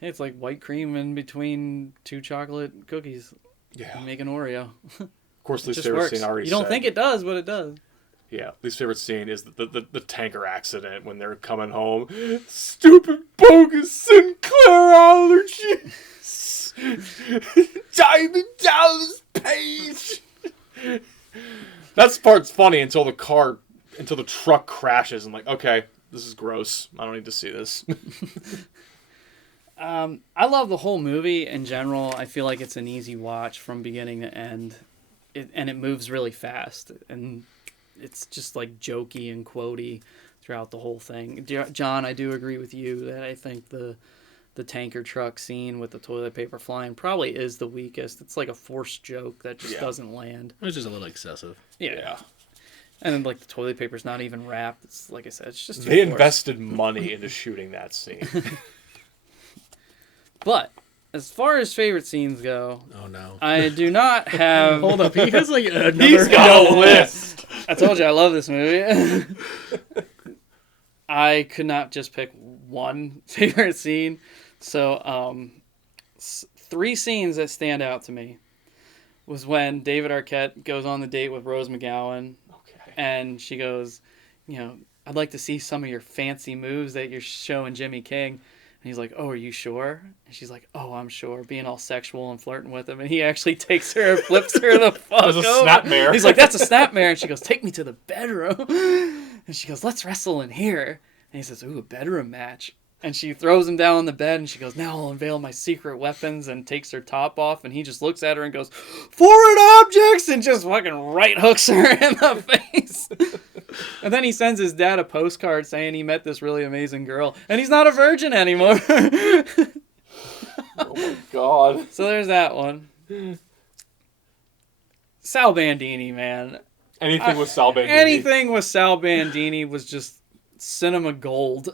It's like white cream in between two chocolate cookies. Yeah. You make an Oreo. Of course, It least just favorite works. scene I already You don't said. think it does, but it does. Yeah, least favorite scene is the tanker accident when they're coming home. Stupid bogus Sinclair allergies. Diamond Dallas Page. That part's funny until the truck crashes. I'm like, okay, this is gross. I don't need to see this. I love the whole movie in general. I feel like it's an easy watch from beginning to end. And it moves really fast. And it's just like jokey and quotey throughout the whole thing. John, I do agree with you that I think the tanker truck scene with the toilet paper flying probably is the weakest. It's like a forced joke that just doesn't land. It's just a little excessive. Yeah. And then like the toilet paper's not even wrapped. It's like I said, it's just They invested money into shooting that scene. But as far as favorite scenes go, Oh no. I do not have. Hold up, he has like another. He's got a list. I told you I love this movie. I could not just pick one favorite scene. So, 3 scenes that stand out to me was when David Arquette goes on the date with Rose McGowan. Okay. And she goes, I'd like to see some of your fancy moves that you're showing Jimmy King. And he's like, oh, are you sure? And she's like, oh, I'm sure. Being all sexual and flirting with him. And he actually takes her and flips her the fuck That was a over. snapmare. He's like, that's a snapmare. And she goes, take me to the bedroom. And she goes, let's wrestle in here. And he says, ooh, a bedroom match. And she throws him down on the bed and she goes, now I'll unveil my secret weapons, and takes her top off. And he just looks at her and goes, foreign objects, and just fucking right hooks her in the face. And then he sends his dad a postcard saying he met this really amazing girl. And he's not a virgin anymore. Oh my god. So there's that one. Sal Bandini, man. Anything with Sal Bandini. Anything with Sal Bandini was just cinema gold.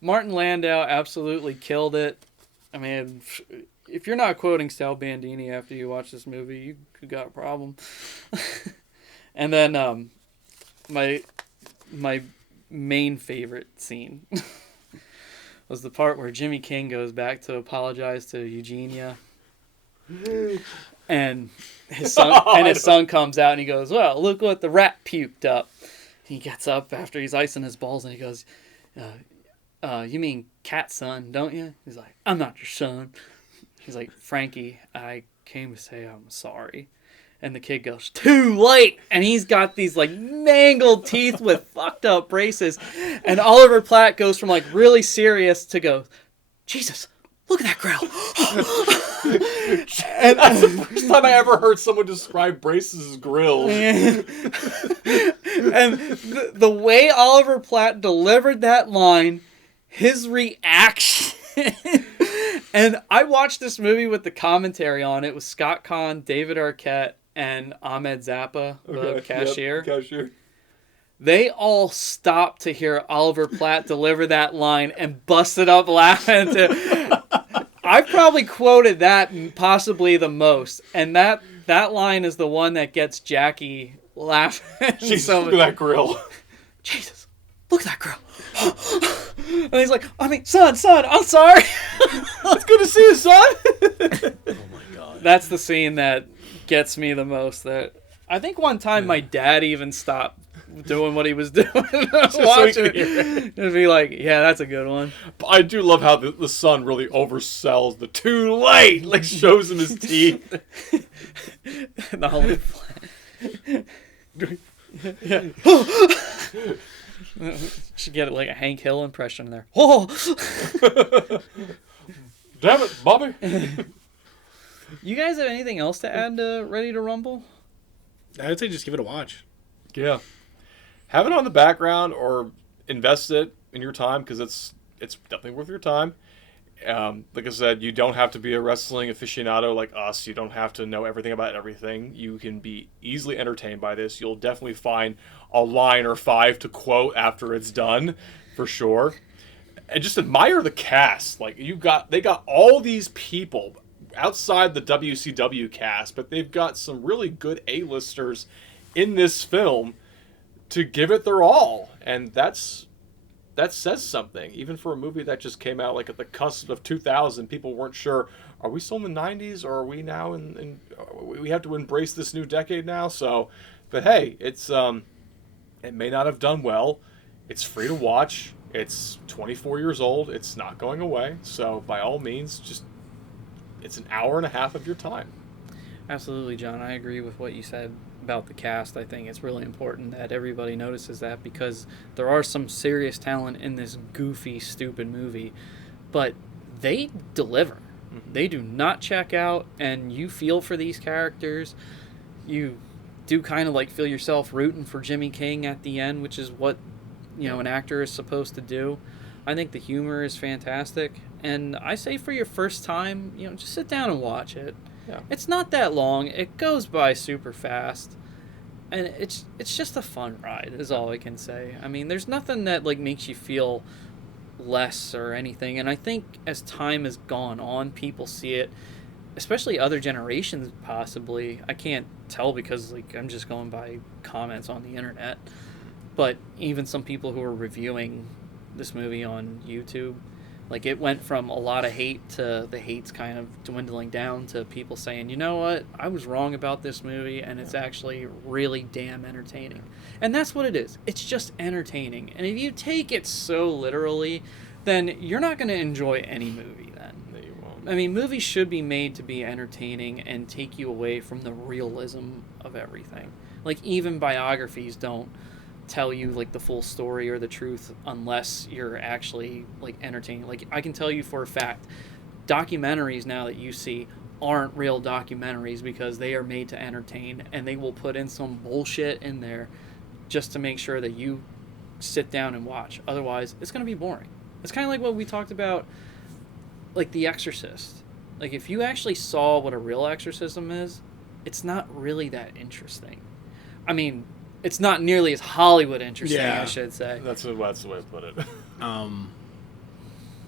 Martin Landau absolutely killed it. I mean, if you're not quoting Sal Bandini after you watch this movie, you got a problem. And then my main favorite scene was the part where Jimmy King goes back to apologize to Eugenia. And his son comes out and he goes, well, look what the rat puked up. He gets up after he's icing his balls and he goes, you mean cat son, don't you? He's like, I'm not your son. He's like, Frankie, I came to say I'm sorry. And the kid goes, too late. And he's got these like mangled teeth with fucked up braces. And Oliver Platt goes from like really serious to go, Jesus, look at that grill. And that's the first time I ever heard someone describe braces as grills. And the way Oliver Platt delivered that line, his reaction. And I watched this movie with the commentary on it with Scott Conn, David Arquette, and Ahmed Zappa, the cashier. Yep, cashier. They all stopped to hear Oliver Platt deliver that line and busted up laughing. I probably quoted that possibly the most. And that line is the one that gets Jackie laughing. Jesus, look at that grill. Jesus, look at that grill. And he's like, I mean, son, I'm sorry. It's good to see you, son. Oh my god. That's the scene that gets me the most. That I think one time my dad even stopped doing what he was doing. Watching it. And be like, yeah, that's a good one. But I do love how the son really oversells the too late. Like, shows him his teeth. The whole yeah. Should get like a Hank Hill impression there. Oh, damn it, Bobby. You guys have anything else to add to Ready to Rumble? I would say just give it a watch. Yeah. Have it on the background, or invest it in your time because it's definitely worth your time. Like I said, you don't have to be a wrestling aficionado like us. You don't have to know everything about everything. You can be easily entertained by this. You'll definitely find a line or 5 to quote after it's done, for sure. And just admire the cast. Like they got all these people outside the WCW cast, but they've got some really good A-listers in this film to give it their all, and that says something. Even for a movie that just came out like at the cusp of 2000, people weren't sure, are we still in the 90s, or are we now in we have to embrace this new decade now? So, but hey, it's it may not have done well. It's free to watch. It's 24 years old. It's not going away. So by all means, it's an hour and a half of your time. Absolutely, John. I agree with what you said about the cast. I think it's really important that everybody notices that, because there are some serious talent in this goofy, stupid movie, but they deliver. Mm-hmm. They do not check out, and you feel for these characters. You do kind of like feel yourself rooting for Jimmy King at the end, which is what, an actor is supposed to do. I think the humor is fantastic, and I say for your first time, just sit down and watch it. Yeah. It's not that long. It goes by super fast, and it's just a fun ride, is all I can say. I mean, there's nothing that makes you feel less or anything, and I think as time has gone on, people see it, especially other generations possibly. I can't tell because I'm just going by comments on the internet, but even some people who are reviewing this movie on YouTube, it went from a lot of hate to the hate's kind of dwindling down to people saying, you know what, I was wrong about this movie, and it's actually really damn entertaining. And that's what it is. It's just entertaining. And if you take it so literally, then you're not going to enjoy any movie then. No, you won't. I mean, movies should be made to be entertaining and take you away from the realism of everything. Even biographies don't tell you the full story or the truth unless you're actually entertaining. I can tell you for a fact, documentaries now that you see aren't real documentaries because they are made to entertain, and they will put in some bullshit in there just to make sure that you sit down and watch. Otherwise, it's going to be boring. It's kind of like what we talked about, The Exorcist. If you actually saw what a real exorcism is, it's not really that interesting. I mean, it's not nearly as Hollywood interesting, I should say. That's the way to put it.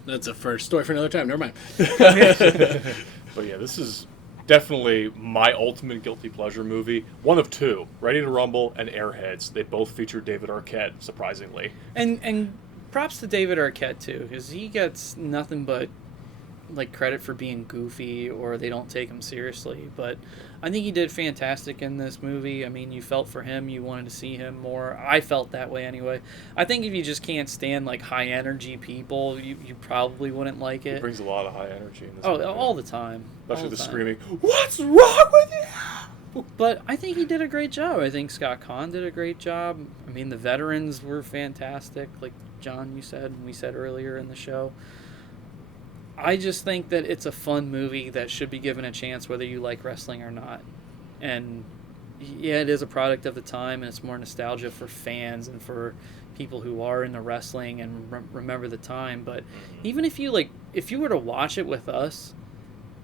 That's a first story for another time. Never mind. But yeah, this is definitely my ultimate guilty pleasure movie. One of two: Ready to Rumble and Airheads. They both feature David Arquette, surprisingly. And props to David Arquette too, because he gets nothing but credit for being goofy, or they don't take him seriously. But I think he did fantastic in this movie. I mean, you felt for him. You wanted to see him more. I felt that way anyway. I think if you just can't stand high energy people, you probably wouldn't like it. He brings a lot of high energy in this movie. All the time. Especially the screaming, "What's wrong with you?" But I think he did a great job. I think Scott Conn did a great job. I mean, the veterans were fantastic. Like John, you said, and we said earlier in the show. I just think that it's a fun movie that should be given a chance whether you like wrestling or not. And yeah, it is a product of the time, and it's more nostalgia for fans and for people who are into wrestling and remember the time. But even if you were to watch it with us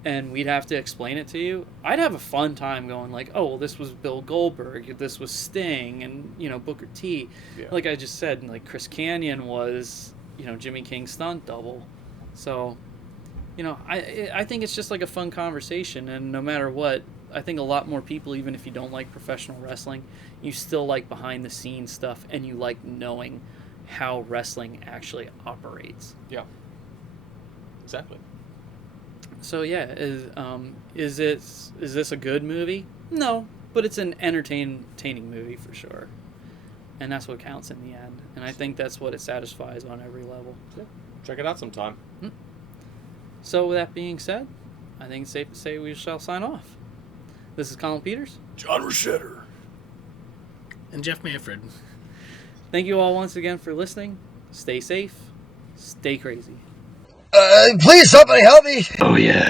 and we'd have to explain it to you, I'd have a fun time going oh, well, this was Bill Goldberg, this was Sting, and Booker T. Yeah. Like I just said, Chris Kanyon was Jimmy King's stunt double. So I think it's just a fun conversation, and no matter what, I think a lot more people, even if you don't like professional wrestling, you still like behind the scenes stuff, and you like knowing how wrestling actually operates. Yeah. Exactly. So yeah, is this a good movie? No, but it's an entertaining movie for sure, and that's what counts in the end. And I think that's what it satisfies on every level. Yeah. Check it out sometime. So with that being said, I think it's safe to say we shall sign off. This is Colin Peters, John Rochetter, and Jeff Manfred. Thank you all once again for listening. Stay safe. Stay crazy. Please, somebody help me. Oh, yeah.